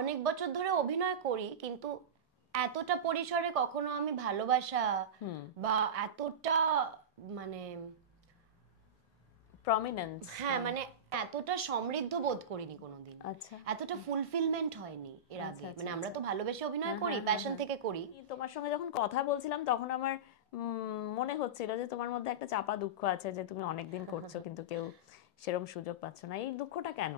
অনেক বছর ধরে অভিনয় করি, কিন্তু এতটা পরিসরে কখনো আমি ভালোবাসা বা এতটা মানে প্রমিনেন্স, হ্যাঁ মানে এতটা সমৃদ্ধ বোধ করিনি কোনোদিন। আচ্ছা এতটা ফুলফিলমেন্ট হয়নি এর আচ্ছা আগে। আচ্ছা মানে আমরা আচ্ছা তো ভালোবেসে অভিনয় হ্যাঁ করি, হ্যাঁ হ্যাঁ প্যাশন হ্যাঁ থেকে করি। তোমার সঙ্গে যখন কথা বলছিলাম তখন আমার মনে হচ্ছিল যে তোমার মধ্যে একটা চাপা দুঃখ আছে, যে তুমি অনেকদিন করছো কিন্তু কেউ সেরকম সুযোগ পাচ্ছ না। এই দুঃখটা কেন?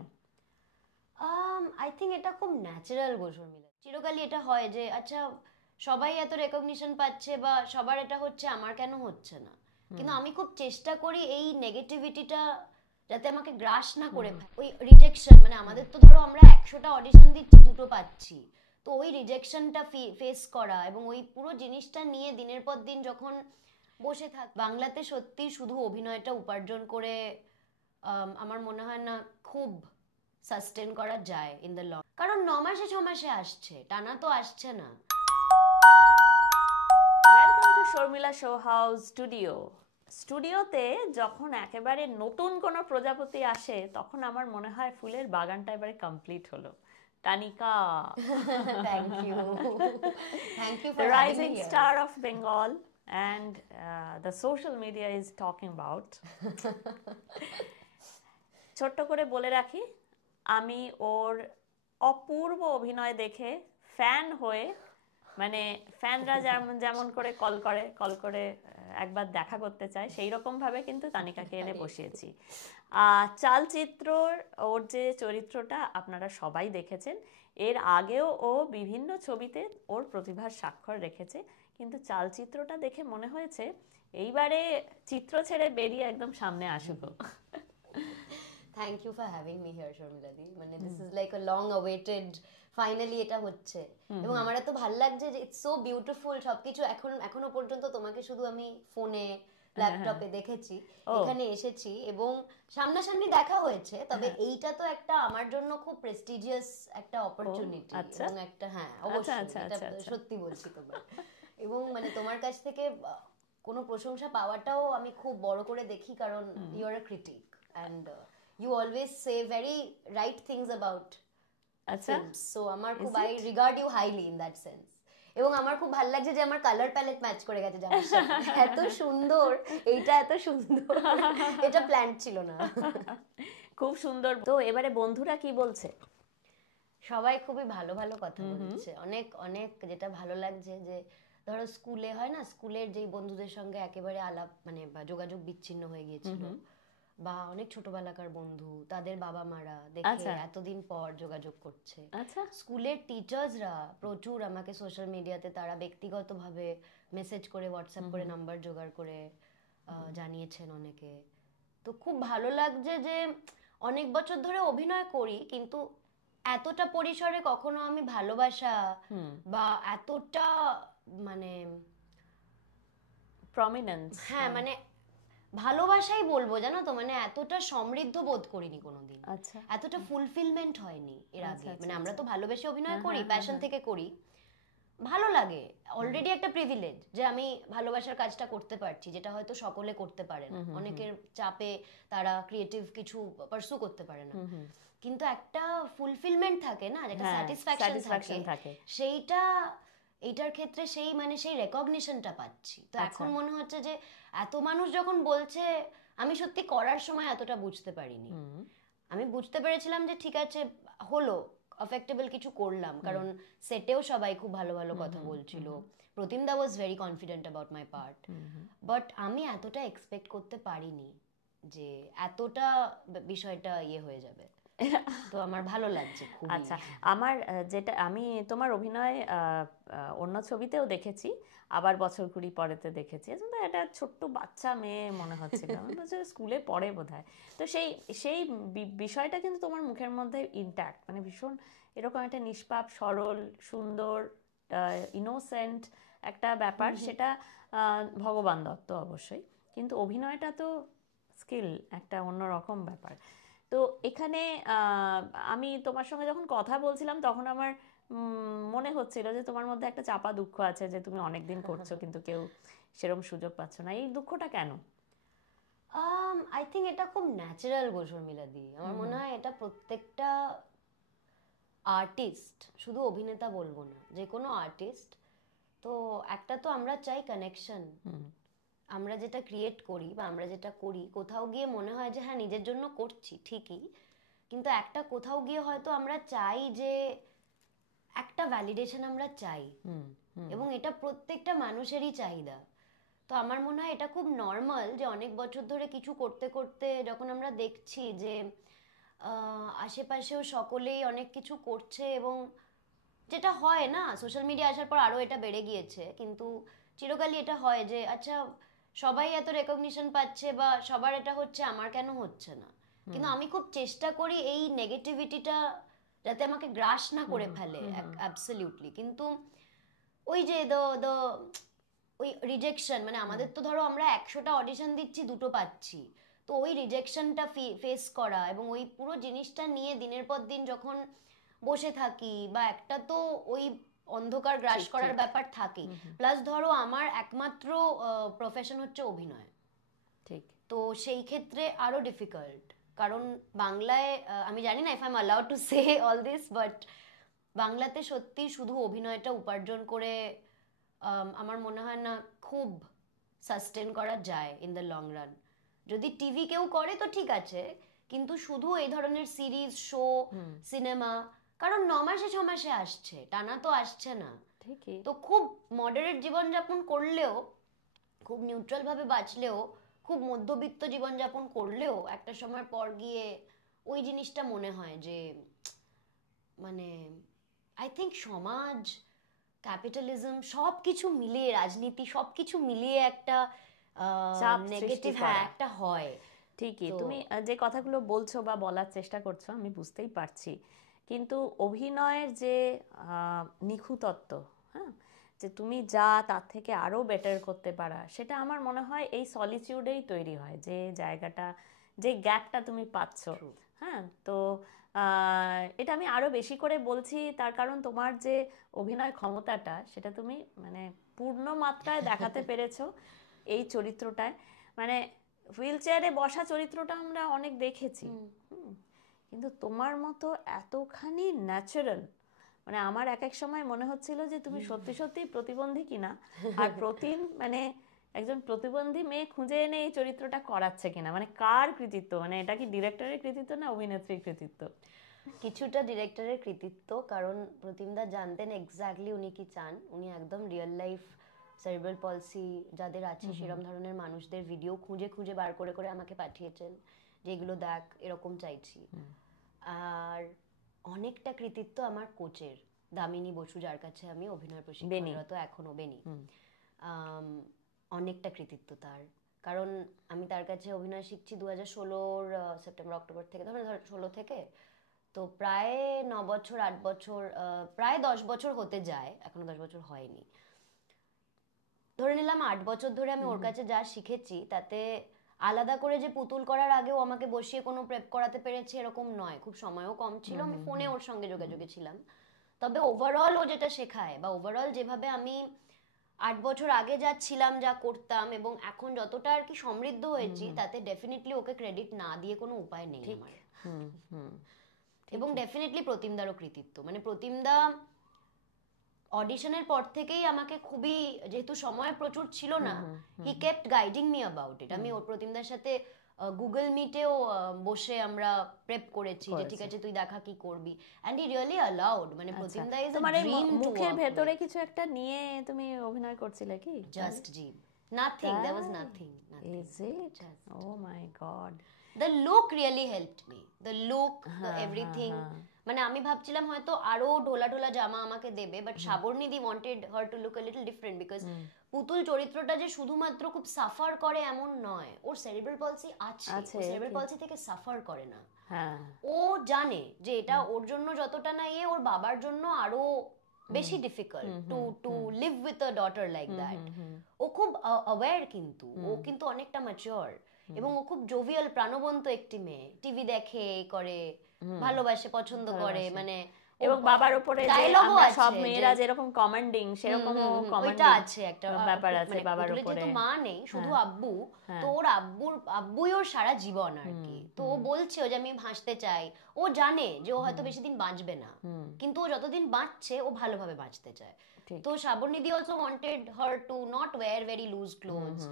আই থিঙ্ক এটা খুব ন্যাচারাল গো শর্মিলা। চিরকালই এটা হয় যে আচ্ছা সবাই এত রেকগনিশন পাচ্ছে বা সবার এটা হচ্ছে, আমার কেন হচ্ছে না। কিন্তু আমি খুব চেষ্টা করি এই নেগেটিভিটিটা যাতে আমাকে গ্রাস না করে ফেলে। ওই রিজেকশন, মানে আমাদের তো ধরো আমরা 100টা অডিশন দিচ্ছি, 2টো পাচ্ছি। তো ওই রিজেকশনটা ফেস করা এবং ওই পুরো জিনিসটা নিয়ে দিনের পর দিন যখন বসে থাক, বাংলাতে সত্যি শুধু অভিনয়টা উপার্জন করে আমার মনে হয় না খুব সাস্টেন করা যায় ইন দ্য লং। কারণ 9 মাসে 6 মাসে আসছে, টানা তো আসছে না। Welcome to Sharmila show house স্টুডিওতে যখন একেবারে নতুন কোনো প্রজাপতি আসে তখন আমার মনে হয় ফুলের বাগানটা এবারে কমপ্লিট হলো। Tanika, thank you, thank you the for having me rising here. star of Bengal, and the social media is talking about. ছোট্ট করে বলে রাখি, আমি ওর অপূর্ব অভিনয় দেখে ফ্যান হয়ে, মানে ফ্যানরা যেমন যেমন করে কল করে একবার দেখা করতে চায়, সেই রকম ভাবে কিন্তু তানিকাকে এনে বসিয়েছি। চালচিত্রর ওর যে চরিত্রটা আপনারা সবাই দেখেছেন, এর আগেও ও বিভিন্ন ছবিতে ওর প্রতিভার স্বাক্ষর রেখেছে, কিন্তু চালচিত্রটা দেখে মনে হয়েছে এইবারে চিত্র ছেড়ে বেরিয়ে একদম সামনে আসুক। Thank you for having me here Sharmila di. মানে this is like a long awaited, finally এটা হচ্ছে। এবং আমার এত ভাল লাগছে যে ইটস সো বিউটিফুল সবকিছু। এখনো পর্যন্ত তোমাকে শুধু আমি ফোনে ল্যাপটপে দেখেছি, এখানে এসেছি এবং সামনাসামনি দেখা হয়েছে। তবে এইটা তো একটা আমার জন্য খুব প্রেস্টিজিয়াস একটা অপরচুনিটি এবং একটা, হ্যাঁ অবশ্যই এটা সত্যি বলছি তোমার। এবং মানে তোমার কাছ থেকে কোনো প্রশংসা পাওয়াটাও আমি খুব বড় করে দেখি, কারণ you are a critic and you always say very right things about films, so আমার খুব I regard you highly in that sense. এবং আমার খুব ভালো লাগছে যে আমার কালার প্যালেট ম্যাচ করে গেছে জামার সাথে। এত সুন্দর, এইটা এত সুন্দর, এটা প্ল্যান ছিল না। খুব সুন্দর। তো এবারে বন্ধুরা কি বলছে? সবাই খুবই ভালো ভালো কথা বলছে, অনেক অনেক। যেটা ভালো লাগছে যে ধরো স্কুলে হয় না, স্কুলের যেই বন্ধুদের সঙ্গে একেবারে আলাপ মানে বা যোগাযোগ বিচ্ছিন্ন হয়ে গিয়েছিল, বা অনেক ছোটবেলাকার বন্ধু, তাদের বাবা মারা দেখে এতদিন পর যোগাযোগ করছে। স্কুলের টিচার্সরা প্রচুর আমাকে সোশ্যাল মিডিয়াতে তারা ব্যক্তিগতভাবে মেসেজ করে, হোয়াটসঅ্যাপ করে নাম্বার জোগাড় করে জানিয়েছেন অনেকে। তো খুব ভালো লাগছে যে অনেক বছর ধরে অভিনয় করি, কিন্তু এতটা পরিসরে কখনো আমি ভালোবাসা বা এতটা মানে প্রমিনেন্স, হ্যাঁ মানে ভালোবাসাই বলবো, জানো তো, মানে এতটা সমৃদ্ধ বোধ করিনি কোনোদিন। এতটা ফুলফিলমেন্ট হয়নি এর আগে। মানে আমরা তো ভালোবেসে অভিনয় করি, প্যাশন থেকে করি, ভালো লাগে। অলরেডি একটা প্রিভিলেজ যে আমি ভালোবাসার কাজটা করতে পারছি, যেটা হয়তো সকলে করতে পারে না। অনেকের চাপে তারা ক্রিয়েটিভ কিছু পারসু করতে পারে না, কিন্তু একটা ফুলফিলমেন্ট থাকে না, যেটা স্যাটিসফ্যাকশন থাকে, সেইটা এইটার ক্ষেত্রে সেই মানে সেই রেকগনিশনটা পাচ্ছি। তো এখন মনে হচ্ছে যে এত মানুষ যখন বলছে, আমি সত্যি করার সময় এতটা বুঝতে পারিনি। আমি বুঝতে পেরেছিলাম যে ঠিক আছে হলো, অ্যাফেক্টেবল কিছু করলাম, কারণ সেটেও সবাই খুব ভালো ভালো কথা বলছিল। প্রতিমদা was very confident about my part, but আমি এতটা এক্সপেক্ট করতে পারিনি যে এতটা বিষয়টা ইয়ে হয়ে যাবে। তো আমার ভালো লাগছে খুব। আচ্ছা, আমার যেটা আমি তোমার অভিনয় অন্য ছবিতেও দেখেছি, আবার বছর কুড়ি পরেতে দেখেছি। এটা ছোট্ট বাচ্চা মেয়ে মনে হচ্ছিল, স্কুলে পড়ে বোধহয়। তো সেই সেই বিষয়টা কিন্তু তোমার মুখের মধ্যে ইনট্যাক্ট, মানে ভীষণ এরকম একটা নিষ্পাপ, সরল, সুন্দর, ইনোসেন্ট একটা ব্যাপার। সেটা ভগবান দত্ত অবশ্যই, কিন্তু অভিনয়টা তো স্কিল, একটা অন্যরকম ব্যাপার। তো এখানে আমি তোমার সঙ্গে যখন কথা বলছিলাম তখন আমার মনে হচ্ছিল যে তোমার মধ্যে একটা চাপা দুঃখ আছে, যে তুমি অনেকদিন করছো কিন্তু কেউ সেরকম সুযোগ পাচ্ছ না। এই দুঃখটা কেন? আই থিঙ্ক এটা খুব ন্যাচারাল গো শর্মিলা দি। আমার মনে হয় এটা প্রত্যেকটা আর্টিস্ট, শুধু অভিনেতা বলবো না, যে কোনো আর্টিস্ট, তো একটা তো আমরা চাই কানেকশন। আমরা যেটা ক্রিয়েট করি বা আমরা যেটা করি কোথাও গিয়ে মনে হয় যে হ্যাঁ নিজের জন্য করছি ঠিকই, কিন্তু একটা কোথাও গিয়ে হয়তো আমরা চাই যে একটা ভ্যালিডেশন আমরা চাই, এবং এটা প্রত্যেকটা মানুষেরই চাহিদা। তো আমার মনে হয় এটা খুব নর্মাল যে অনেক বছর ধরে কিছু করতে করতে যখন আমরা দেখছি যে আশেপাশেও সকলেই অনেক কিছু করছে, এবং যেটা হয় না, সোশ্যাল মিডিয়া আসার পর আরো এটা বেড়ে গিয়েছে, কিন্তু চিরকালই এটা হয় যে আচ্ছা সবাই এত রেকগনিশন পাচ্ছে বা সবার এটা হচ্ছে, আমার কেন হচ্ছে না। কিন্তু আমি খুব চেষ্টা করি এই নেগেটিভিটিটা যাতে আমাকে গ্রাস না করে ফেলে, অ্যাবসলিউটলি। কিন্তু ওই যে ওই রিজেকশন, মানে আমাদের তো ধরো আমরা 100টা অডিশন দিচ্ছি, 2টো পাচ্ছি, তো ওই রিজেকশনটা ফেস করা এবং ওই পুরো জিনিসটা নিয়ে দিনের পর দিন যখন বসে থাকি, বা একটা তো ওই অন্ধকার গ্রাস করার ব্যাপার থাকেই। প্লাস ধরো আমার একমাত্র প্রফেশন হচ্ছে অভিনয়, ঠিক, তো সেই ক্ষেত্রে আরো ডিফিকাল্ট, কারণ বাংলায় আমি জানি না if I am allowed to say all this, but বাংলাতে সত্যি শুধু অভিনয়টা উপার্জন করে আমার মনে হয় না খুব সাস্টেন করা যায় ইন দ্য লং রান। যদি টিভি কেউ করে তো ঠিক আছে, কিন্তু শুধু এই ধরনের সিরিজ, শো, সিনেমা, কারণ 9 মাসে 6 মাসে আসছে, টানা তো আসছে না, ঠিকই। তো খুব মডারেট জীবনযাপন করলেও, খুব নিউট্রাল ভাবে বাঁচলেও, খুব মধ্যবিত্ত জীবনযাপন করলেও একটা সময় পর গিয়ে ওই জিনিসটা মনে হয় যে মানে আই থিঙ্ক সমাজ, ক্যাপিটালিজম, সবকিছু মিলিয়ে, রাজনীতি, সবকিছু মিলিয়ে একটা নেগেটিভ একটা হয়। ঠিকই, তুমি যে কথাগুলো বলছো বা বলার চেষ্টা করছো আমি বুঝতেই পারছি, কিন্তু অভিনয়ের যে নিখুঁতত্ব, হ্যাঁ, যে তুমি যা তার থেকে আরো বেটার করতে পারা, সেটা আমার মনে হয় এই সলিটিউডেই তৈরি হয়, যে জায়গাটা, যে গ্যাপটা তুমি পাচ্ছ। হ্যাঁ, তো এটা আমি আরো বেশি করে বলছি তার কারণ তোমার যে অভিনয় ক্ষমতাটা, সেটা তুমি মানে পূর্ণ মাত্রায় দেখাতে পেরেছো এই চরিত্রটায়। মানে হুইল চেয়ারে বসা চরিত্রটা আমরা অনেক দেখেছি, কিন্তু তোমার মতো এতখানি ন্যাচারাল, মানে আমার এক এক সময় মনে হচ্ছিল যে তুমি সত্যি সত্যি প্রতিবন্ধী কিনা, আর মানে একজন প্রতিবন্ধী মেয়ে খুঁজে এনে এই চরিত্রটা করাচ্ছে কিনা, মানে কার কৃতিত্ব, মানে এটা কি ডিরেক্টরের কৃতিত্ব না অভিনেত্রীর কৃতিত্ব? কিছুটা ডিরেক্টরের কৃতিত্ব, কারণ প্রতিমদা জানতেন এক্স্যাক্টলি উনি কি চান। উনি একদম রিয়েল লাইফ সেরিব্রাল পলসি যাদের আছে সেরকম ধরনের মানুষদের ভিডিও খুঁজে খুঁজে বার করে করে আমাকে পাঠিয়েছেন, যেগুলো দেখ এরকম চাইছি। আর অনেকটা কৃতিত্ব আমার কোচের, দামিনী বসু, যার কাছে আমি অভিনয় প্রশিক্ষণরত এখনো, বেনি, অনেকটা কৃতিত্ব তার। কারণ আমি তার কাছে অভিনয় শিখছি 2016 সেপ্টেম্বর অক্টোবর থেকে, ধরো 16 থেকে, তো প্রায় 9 বছর 8 বছর, প্রায় 10 বছর হতে যায়, এখনো 10 বছর হয়নি, ধরে নিলাম 8 বছর ধরে আমি ওর কাছে যা শিখেছি, তাতে আলাদা করে যে পুতুল করার আগেও আমাকে বসিয়ে কোনো প্রেপ করাতে পেরেছে এরকম নয়, খুব সময়ও কম ছিল, আমি ফোনে ওর সঙ্গে যোগাযোগে ছিলাম। তবে ওভারঅল ও যেটা শেখায়, বা ওভারঅল যেভাবে আমি 8 বছর আগে যা ছিলাম, যা করতাম, এবং এখন যতটা আর কি সমৃদ্ধ হয়েছি, তাতে ডেফিনেটলি ওকে ক্রেডিট না দিয়ে কোনো উপায় নেই আমার। এবং ডেফিনেটলি প্রতিমদারও কৃতিত্ব, মানে প্রতিমদা অডিশনের পর থেকেই আমাকে খুবই, যেহেতু সময় প্রচুর ছিল না, হি kept guiding me about it. আমি ওর প্রতিমদার সাথে গুগল মিটেও বসে আমরা প্রেপ করেছি যে ঠিক আছে তুই দেখা কি করবি, এন্ড হি রিয়েলি অ্যালাউড। মানে প্রতিমদা ইজ আ ড্রিম। মুখের ভেতরে কিছু একটা নিয়ে তুমি অভিনয় করছিলে কি? জাস্ট জিভ, nothing, there was nothing. Is it? Oh my god, the look really helped me, the look, the everything. মানে আমি ভাবছিলাম হয়তো আরো ঢোলা ঢোলা জামা আমাকে দেবে, বাট সাবর্ণীদি wanted her to look a little different, because Putul চরিত্রটা যে শুধুমাত্র খুব সাফার করে এমন নয়, ওর সেরিব্রাল পলসি আছে, ও সেরিব্রাল পলসি থেকে সাফার করে না। ও জানে যে এটা ওর জন্য যতটা না ওর বাবার জন্য আরো বেশি difficult to to live with a daughter like that. ও খুব অ্যাওয়্যার, কিন্তু ও কিন্তু অনেকটা ম্যাচিওর, এবং ও খুব জোভিয়াল, প্রাণবন্ত একটি মেয়ে, টিভি দেখে, করে, ভালোবাসে, পছন্দ করে, মানে এবং বাবার উপরে যে ডায়লগও আমরা আছে সব মেয়েরা যেরকম কমান্ডিং সেরকম ওইটা কমান্ডিং আছে একটা ব্যাপার আছে মানে বাবার পুতুলের উপরে। যেহেতু মা নেই শুধু আব্বু, তো ওর আব্বুই ওর সারা জীবন আর কি। তো ও বলছে যে আমি ভাসতে চাই, ও জানে যে ও হয়তো বেশি দিন বাঁচবে না, কিন্তু ও যতদিন বাঁচছে ও ভালোভাবে বাঁচতে চায়। তো শ্রাবণীদি also wanted her to not wear very loose clothes.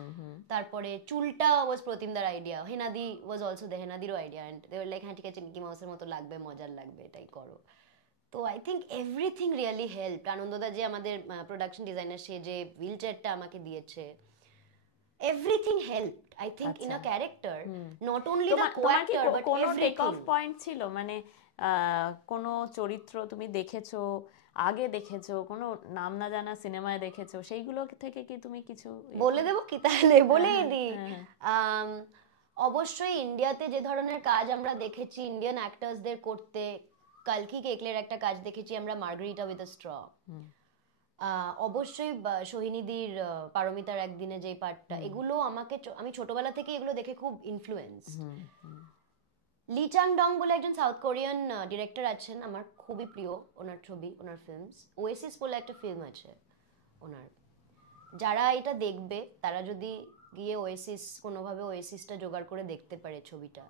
তারপরে চুলটা ওয়াজ প্রতিমদার আইডিয়া, হেনাদি ওয়াজ অলসো হেনাদিরও idea, and they were like হ্যাঁ ঠিক আছে মিকি মাউসের মতো লাগবে, মজার লাগবে, এটাই করো। তো I think everything really help. আনন্দদা যে আমাদের প্রোডাকশন ডিজাইনার, সে যে হুইল চেয়ারটা আমাকে দিয়েছে, everything help I think in a character, not only the co-actor but কোনো টেক এভরিথিং। অফ পয়েন্ট ছিল মানে কোনো চরিত্র তুমি দেখেছো, আগে দেখেছো, কোনো নাম না জানা সিনেমায় দেখেছো, সেইগুলো থেকে কি তুমি কিছু বলে দেবো কি তাহলে? বলেই দিই। অবশ্যই ইন্ডিয়াতে যে ধরনের কাজ আমরা দেখেছি ইন্ডিয়ান অ্যাক্টরসদের করতে, কালকি কেকলের একটা কাজ দেখেছি আমরা, মার্গারিটা উইথ আ স্ট্র। অবশ্যই সোহিনীদির পারমিতার একদিনে যে পার্টটা, এগুলো আমাকে, আমি ছোটবেলা থেকে এগুলো দেখে খুব ইনফ্লুয়েন্স। লি চাং ডং বলে একজন সাউথ কোরিয়ান ডিরেক্টর আছেন, আমার খুবই প্রিয় ওনার ছবি, ওনার ফিল্মস। ওয়েসিস বলে একটা ফিল্ম আছে ওনার, যারা এটা দেখবে তারা যদি গিয়ে ওয়েসিস কোনোভাবে ওয়েসিসটা জোগাড় করে দেখতে পারে ছবিটা,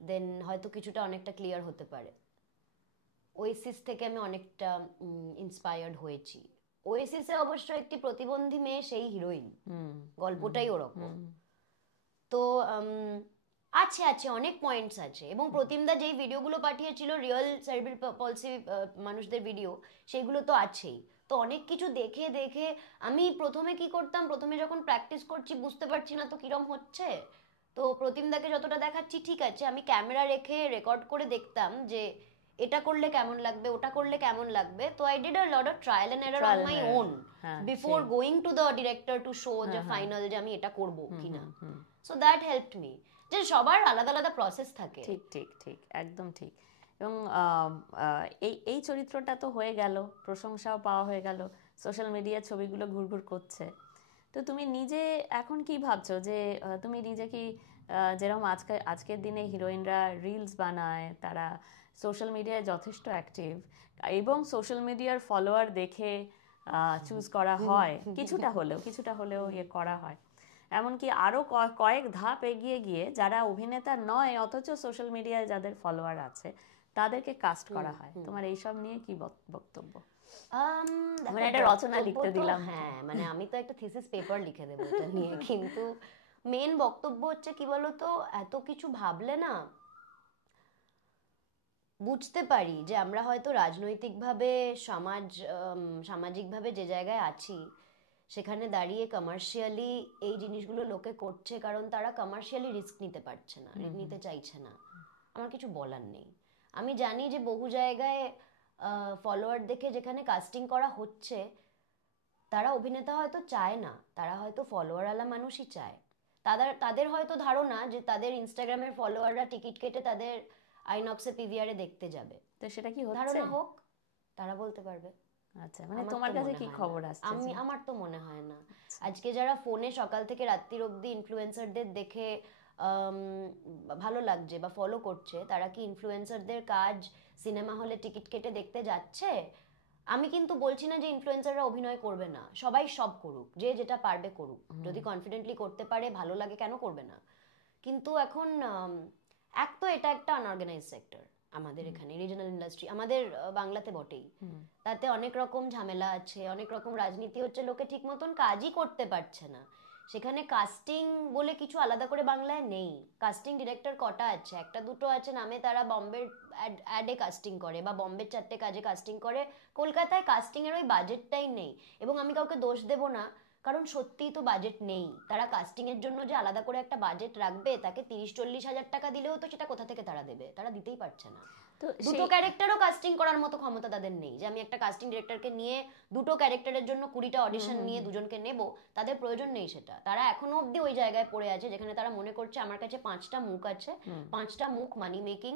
দেন হয়তো কিছুটা অনেকটা ক্লিয়ার হতে পারে। ওয়েসিস থেকে আমি অনেকটা ইন্সপায়ার্ড হয়েছি। ওয়েসিসে অবশ্য একটি প্রতিবন্ধী মেয়ে সেই হিরোইন, গল্পটাই ওরকম। তো আছে আছে অনেক পয়েন্টস আছে। এবং প্রতিমদা যেই ভিডিওগুলো পাঠিয়েছিল রিয়েল সেরিব্রাল পলসি মানুষদের ভিডিও, সেগুলো তো আছেই। তো অনেক কিছু দেখে দেখে আমি প্রথমে কি করতাম, প্রথমে যখন প্র্যাকটিস করছি বুঝতে পারছি না তো কিরম হচ্ছে, তো প্রতিমদাকে যতটা দেখাচ্ছি ঠিক আছে, আমি ক্যামেরা রেখে রেকর্ড করে দেখতাম যে এটা করলে কেমন লাগবে, ওটা করলে কেমন লাগবে। তো I did a lot of trial and error on my own before going to the director to show যে ফাইনাল যে আমি এটা করব কিনা। So that helped me. যে সবার আলাদা আলাদা প্রসেস থাকে। ঠিক ঠিক ঠিক, একদম ঠিক। এবং এই চরিত্রটা তো হয়ে গেল, প্রশংসাও পাওয়া হয়ে গেল, সোশ্যাল মিডিয়ার ছবিগুলো ঘুরঘুর করছে। তো তুমি নিজে এখন কি ভাবছো যে তুমি নিজে কি যেরকম আজকের দিনে হিরোইনরা রিলস বানায়, তারা সোশ্যাল মিডিয়ায় যথেষ্ট অ্যাক্টিভ, এবং সোশ্যাল মিডিয়ার ফলোয়ার দেখে চুজ করা হয়, কিছুটা হলেও ইয়ে করা হয়, এমনকি আরও কয়েক ধাপ এগিয়ে গিয়ে যারা অভিনেতা নয় অথচ সোশ্যাল মিডিয়ায় যাদের ফলোয়ার আছে তাদেরকে কাস্ট করা হয়, তোমার এইসব নিয়ে কি বক্তব্য? মানে একটা রচনা লিখতে দিলাম। হ্যাঁ মানে আমি তো একটা থিসিস পেপার লিখে দেবো এটা নিয়ে, কিন্তু মেন বক্তব্য হচ্ছে কি বলতো, এত কিছু ভাবলে না বুঝতে পারি যে আমরা হয়তো রাজনৈতিকভাবে সামাজিকভাবে যে জায়গায় আছি সেখানে দাঁড়িয়ে কমার্শিয়ালি এই জিনিসগুলো লোকে করছে কারণ তারা কমার্শিয়ালি রিস্ক নিতে পারছে না, নিতে চাইছে না। আমার কিছু বলার নেই। আমি জানি যে বহু জায়গায় ফলোয়ার দেখে যেখানে কাস্টিং করা হচ্ছে তারা অভিনেতা হয়তো চায় না, তারা হয়তো ফলোয়ারওয়ালা মানুষই চায়। তাদের হয়তো ধারণা যে তাদের ইনস্টাগ্রামের ফলোয়াররা টিকিট কেটে তাদের আইনক্সে পিভিআরে দেখতে যাবে। তো সেটা কি হচ্ছে? ধারণা হোক, তারা বলতে পারবে। আচ্ছা, মানে তোমার কাছে কি খবর আসছে? আমার তো মনে হয় না। আজকে যারা ফোনে সকাল থেকে রাত্রির অবধি ইনফ্লুয়েন্সারদের দেখে ভালো লাগছে বা ফলো করছে, তারা কি ইনফ্লুয়েন্সারদের কাজ সিনেমা হলে টিকিট কেটে দেখতে যাচ্ছে? আমি কিন্তু বলছি না যে ইনফ্লুয়েন্সাররা অভিনয় করবে না, সবাই সব করুক, যে যেটা পারবে করুক, যদি কনফিডেন্টলি করতে পারে ভালো লাগে কেন করবে না। কিন্তু এখন এক তো এটা একটা আনঅর্গানাইজ সেক্টর আমাদের এখানে, রিজনাল ইন্ডাস্ট্রি আমাদের বাংলাতে বটেই, তাতে অনেক রকম ঝামেলা আছে, অনেক রকম রাজনীতি হচ্ছে, লোকে ঠিক মতন কাজই করতে পারছে না। সেখানে কাস্টিং বলে কিছু আলাদা করে বাংলায় নেই। কাস্টিং ডিরেক্টর কটা আছে, একটা দুটো আছে নামে, তারা বম্বের অ্যাডে কাস্টিং করে বা বম্বের 4টে কাজে কাস্টিং করে। কলকাতায় কাস্টিং এর ওই বাজেটটাই নেই। এবং আমি কাউকে দোষ দেব না, কারণ সত্যিই তো বাজেট নেই। তারা কাস্টিং এর জন্য যে আলাদা করে একটা বাজেট রাখবে, তাকে 30-40 হাজার টাকা দিলেও তো সেটা কোথা থেকে তারা দেবে? তারা দিতেই পারছে না। তো দুটো ক্যারেক্টারও কাস্টিং করার মতো ক্ষমতা তাদের নেই, যে আমি একটা কাস্টিং ডিরেক্টরকে নিয়ে দুটো ক্যারেক্টারের জন্য 20টা অডিশন নিয়ে দুজনকে নেব, তাদের প্রয়োজন নেই সেটা। তারা এখনো অবধি ওই জায়গায় পড়ে আছে যেখানে তারা মনে করছে আমার কাছে 5টা মুখ আছে, 5টা মুখ মানি মেকিং,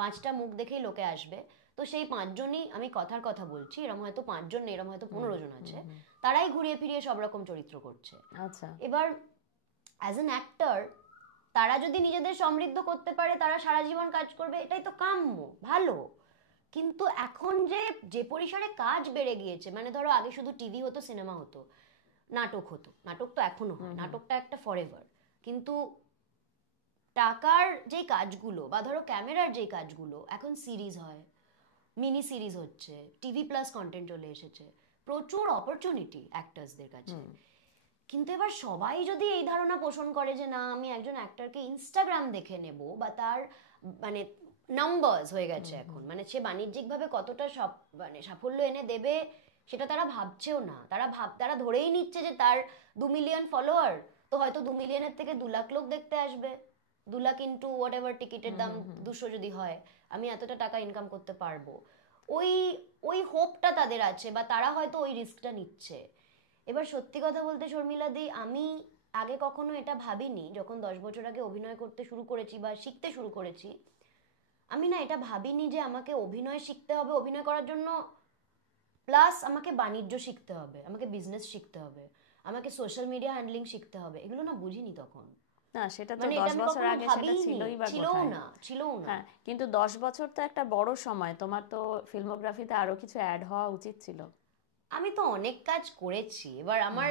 5টা মুখ দেখেই লোকে আসবে। তো সেই 5 জনই, আমি কথার কথা বলছি, এরকম হয়তো 5 জন নেই, এরকম হয়তো 15 জন আছে, তারাই ঘুরিয়ে ফিরিয়ে সব রকম চরিত্র করছে। আচ্ছা, এবার অ্যাজ অ্যান অ্যাক্টর তারা যদি নিজেদের সমৃদ্ধ করতে পারে, তারা সারা জীবন কাজ করবে, এটাই তো কাম্য, ভালো। কিন্তু এখন যে পরিসরে কাজ বেড়ে গিয়েছে, মানে ধরো আগে শুধু টিভি হতো, সিনেমা হতো, নাটক হতো, নাটক তো এখনো হয়, নাটকটা একটা ফরএভার, কিন্তু টাকার যে কাজগুলো বা ধরো ক্যামেরার যে কাজগুলো, এখন সিরিজ হয়, মিনি সিরিজ হচ্ছে, টিভি প্লাস কন্টেন্ট চলে এসেছে, প্রচুর অপরচুনিটি অ্যাক্টার্সদের কাছে। কিন্তু এবার সবাই যদি এই ধারণা পোষণ করে যে না আমি একজন অ্যাক্টরকে ইনস্টাগ্রাম দেখে নেব, বা তার মানে নাম্বারস হয়ে গেছে এখন, মানে সে বাণিজ্যিকভাবে কতটা মানে সাফল্য এনে দেবে সেটা তারা ভাবছেও না। তারা ধরেই নিচ্ছে যে তার 2 মিলিয়ন ফলোয়ার, তো হয়তো 2 মিলিয়নের থেকে 2 লাখ লোক দেখতে আসবে, 2 লাখ ইন্টু হোয়াট এভার টিকিটের দাম 200 যদি হয়, আমি এতটা টাকা ইনকাম করতে পারবো, ওই ওই হোপটা তাদের আছে, বা তারা হয়তো ওই রিস্কটা নিচ্ছে। এবার সত্যি কথা বলতে শর্মিলাদি, আমি আগে কখনো এটা ভাবিনি, যখন 10 বছর আগে অভিনয় করতে শুরু করেছি বা শিখতে শুরু করেছি, আমি না এটা ভাবিনি যে আমাকে অভিনয় শিখতে হবে, অভিনয় করার জন্য প্লাস আমাকে বাণিজ্য শিখতে হবে, আমাকে বিজনেস শিখতে হবে, আমাকে সোশ্যাল মিডিয়া হ্যান্ডলিং শিখতে হবে, এগুলো না বুঝিনি তখন। না সেটা তো 10 বছর আগে সেটা ছিলই বা কোথায়, ছিলও না। হ্যাঁ, কিন্তু 10 বছর তো একটা বড় সময়, তোমার তো ফিল্মোগ্রাফিতে আরো কিছু অ্যাড হওয়া উচিত ছিল। আমি তো অনেক কাজ করেছি, এবার আমার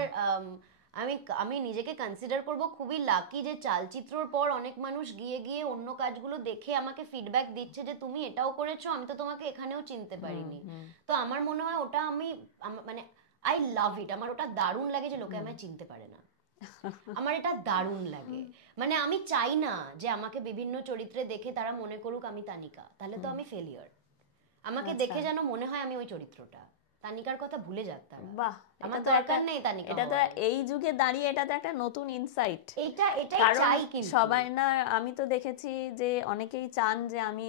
আমি নিজেকে কনসিডার করব খুবই লাকি যে চালচিত্রর পর অনেক মানুষ গিয়ে গিয়ে অন্য কাজগুলো দেখে আমাকে ফিডব্যাক দিচ্ছে যে তুমি এটাও করেছো, আমি তো তোমাকে এখানেও চিনতে পারিনি। তো আমার মনে হয় ওটা মানে আই লাভ ইট, আমার ওটা দারুণ লাগে যে লোকে আমায় চিনতে পারে না। আমার এটা দারুণ লাগে, মানে আমি চাই না যে আমাকে বিভিন্ন চরিত্রে দেখে তারা মনে করুক আমি তানিকা, তাহলে তো আমি ফেলিয়ার। আমাকে দেখে যেন মনে হয় আমি ওই চরিত্রটা, তানিকার কথা ভুলে যাক তারা। বাহ, আমার দরকার নেই তানিকা। এটা তো এই যুগে দাঁড়িয়ে এটা তো একটা নতুন ইনসাইট। এটাই চাই, কিন্তু সবাই না, আমি তো দেখেছি যে অনেকেই চান যে আমি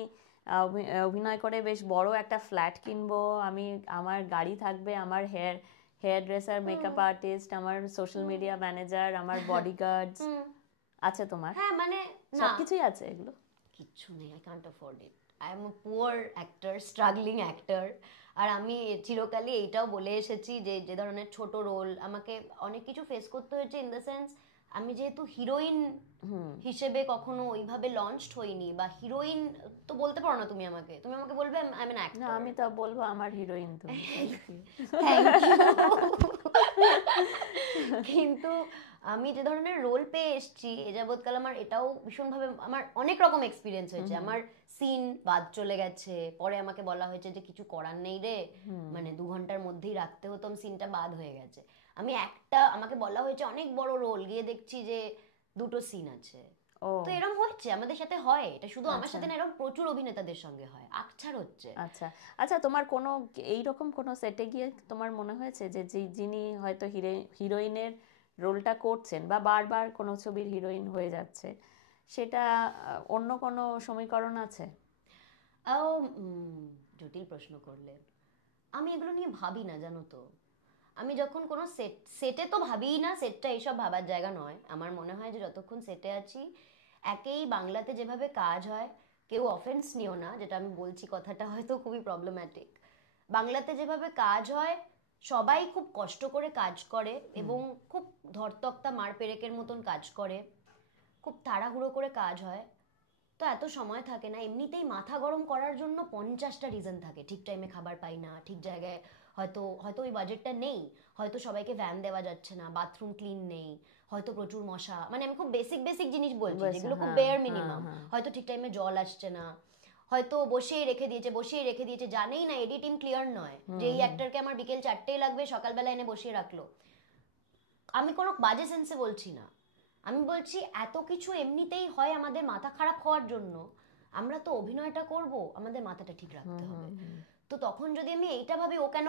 অভিনয় করে বেশ বড় একটা ফ্ল্যাট কিনবো, আমি আমার গাড়ি থাকবে, আমার হেয়ার ড্রেসার, মেকআপ আর্টিস্ট, আমার সোশ্যাল মিডিয়া ম্যানেজার, আমার বডিগার্ডস আছে তোমার? হ্যাঁ, মানে সবকিছুই আছে, এগুলো কিচ্ছু নেই, I can't afford it, I am a poor actor, struggling actor. আর আমি চিরকালই এইটাও বলে এসেছি যে যে ধরনের ছোট রোল, আমাকে অনেক কিছু ফেস করতে হয়েছে, ইন দ্য সেন্স আমি যেহেতু হিরোইন হিসেবে কখনো ওইভাবে লঞ্চড হইনি, বা হিরোইন তো বলতে পারো না তুমি আমাকে বলবে আই এম অ্যান অ্যাক্টর। না, আমি তো বলবো আমার হিরোইন তুমি। কিন্তু আমি যে ধরনের রোল পেয়ে এসেছি এ যাবৎকাল, আমার এটাও ভীষণভাবে, আমার অনেক রকম এক্সপিরিয়েন্স হয়েছে। আমার সিন বাদ চলে গেছে, পরে আমাকে বলা হয়েছে যে কিছু করার নেই রে, মানে 2 ঘন্টার মধ্যেই রাখতে হতো, সিনটা বাদ হয়ে গেছে। আমাকে বলা হয়েছে অনেক বড় রোল, গিয়ে দেখছি যে 2টো সিন আছে। তো এরকম হচ্ছে, আমাদের সাথে হয়, এটা শুধু আমার সাথে না, এরকম প্রচুর অভিনেতাদের সঙ্গে হয়, আকছার হচ্ছে। আচ্ছা আচ্ছা, তোমার কোনো এইরকম কোনো সেটে গিয়ে তোমার মনে হয়েছে যে যিনি হয়তো হিরোইনের রোলটা করছেন বা বারবার কোনো ছবির হিরোইন হয়ে যাচ্ছে, সেটা অন্য কোনো সমীকরণ আছে? জটিল প্রশ্ন করলে। আমি এগুলো নিয়ে ভাবি না, জানো তো। আমি যখন কোনো সেটে তো ভাবিই না, সেটটা এইসব ভাবার জায়গা নয়। আমার মনে হয় যে যতক্ষণ সেটে আছি, একেই বাংলাতে যেভাবে কাজ হয়, কেউ অফেন্স নিও না যেটা আমি বলছি, কথাটা হয়তো খুবই প্রবলেম্যাটিক। বাংলাতে যেভাবে কাজ হয়, সবাই খুব কষ্ট করে কাজ করে এবং খুব ধরতক্তা মার পেরেকের মতন কাজ করে, খুব তাড়াহুড়ো করে কাজ হয়, তো এত সময় থাকে না। এমনিতেই মাথা গরম করার জন্য 50টা রিজন থাকে। ঠিক টাইমে খাবার পাই না, ঠিক জায়গায় হয়তো ওই বাজেটটা নেই, হয়তো সবাইকে ভ্যান দেওয়া যাচ্ছে না, বাথরুম ক্লিন নেই, হয়তো প্রচুর মশা, মানে আমি খুব বেসিক জিনিস বলছি যেগুলো খুব বেয়ার মিনিমাম, হয়তো ঠিক টাইমে জল আসছে না, হয়তো বসিয়ে রেখে দিয়েছে, জানেই না এডিটিং ক্লিয়ার নয়, যে এই অ্যাক্টরকে আমার বিকেল 4টেই লাগবে, সকালবেলা এনে বসিয়ে রাখলো। আমি কোনো বাজে সেন্সে বলছি না, আমি বলছি এত কিছু এমনিতেই হয় আমাদের মাথা খারাপ হওয়ার জন্য, আমরা তো অভিনয়টা করব, আমাদের মাথাটা ঠিক রাখতে হবে। তো তখন যদি আমি এইটা ভাবি ও কেন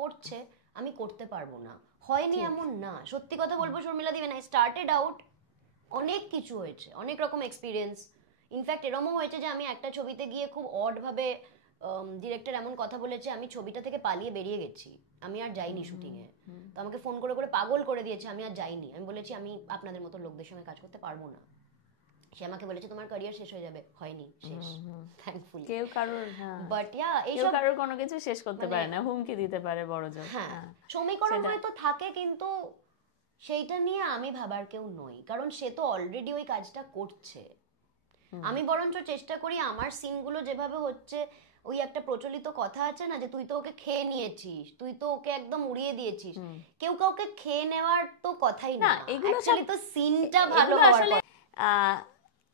করছে, আমি করতে পারবো না। হয়নি এমন না, সত্যি কথা বলবো শর্মিলা দি, আই স্টার্টেড আউট, অনেক কিছু হয়েছে, অনেক রকম এক্সপিরিয়েন্স। ইনফ্যাক্ট এরমও হয়েছে যে আমি একটা ছবিতে গিয়ে খুব অড ভাবে ডিরেক্টর এমন কথা বলেছে, আমি ছবিটা থেকে পালিয়ে বেরিয়ে গেছি, আমি আর যাইনি শুটিং এ। তো আমাকে ফোন করে করে পাগল করে দিয়েছে, আমি আর যাইনি। আমি বলেছি আমি আপনাদের মতো লোকদের সঙ্গে কাজ করতে পারবো না। সে আমাকে বলেছে তোমার ক্যারিয়ার শেষ হয়ে যাবে, হয়নি শেষ, থ্যাঙ্কফুলি। কেউ কারোর বাট কেউ কারোর কোনো কিছু শেষ করতে পারে না, হুমকি দিতে পারে বড় জোর। হ্যাঁ, সমীকরণ হয়তো থাকে, কিন্তু সেইটা নিয়ে আমি ভাবার কেউ নই, কারণ সে তো অলরেডি ওই কাজটা করছে। আমি বরঞ্চ চেষ্টা করি আমার সিনগুলো যেভাবে হচ্ছে, ওই একটা প্রচলিত কথা আছে না যে তুই তো ওকে খেয়ে নিয়েছিস, তুই তো ওকে একদম উড়িয়ে দিয়েছিস, কেউ কাউকে খেয়ে নেওয়ার তো কথাই না, এগুলো অ্যাকচুয়ালি তো সিনটা ভালো হওয়ার কথা।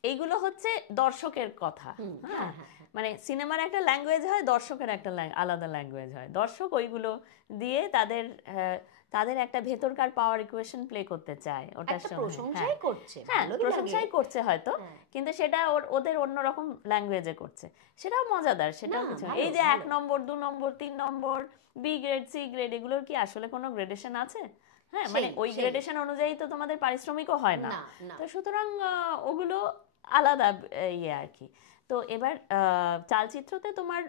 এইগুলো হচ্ছে দর্শকের কথা। হ্যাঁ, মানে সিনেমার একটা ল্যাঙ্গুয়েজ হয়, দর্শকের একটা আলাদা ল্যাঙ্গুয়েজ হয়। দর্শক ওইগুলো দিয়ে তাদের একটা ভেতরকার পাওয়ার ইকুয়েশন প্লে করতে চায়, ওটার সঙ্গে প্রশংসাই করছে, হ্যাঁ প্রশংসাই করছে হয়তো, কিন্তু সেটা ওদের অন্যরকম ল্যাঙ্গুয়েজে করছে, সেটাও মজাদার, সেটাও কিছু। এই যে 1 নম্বর 2 নম্বর 3 নম্বর, বি গ্রেড সি গ্রেড, এগুলোর কি আসলে কোনো গ্রেডেশন আছে? হ্যাঁ, মানে ওই গ্রেডেশন অনুযায়ী তো তোমাদের পারিশ্রমিকও হয় না, তো সুতরাং ওগুলো আলাদা ইয়ে আর কি। তো এবার চালচিত্রতে তোমার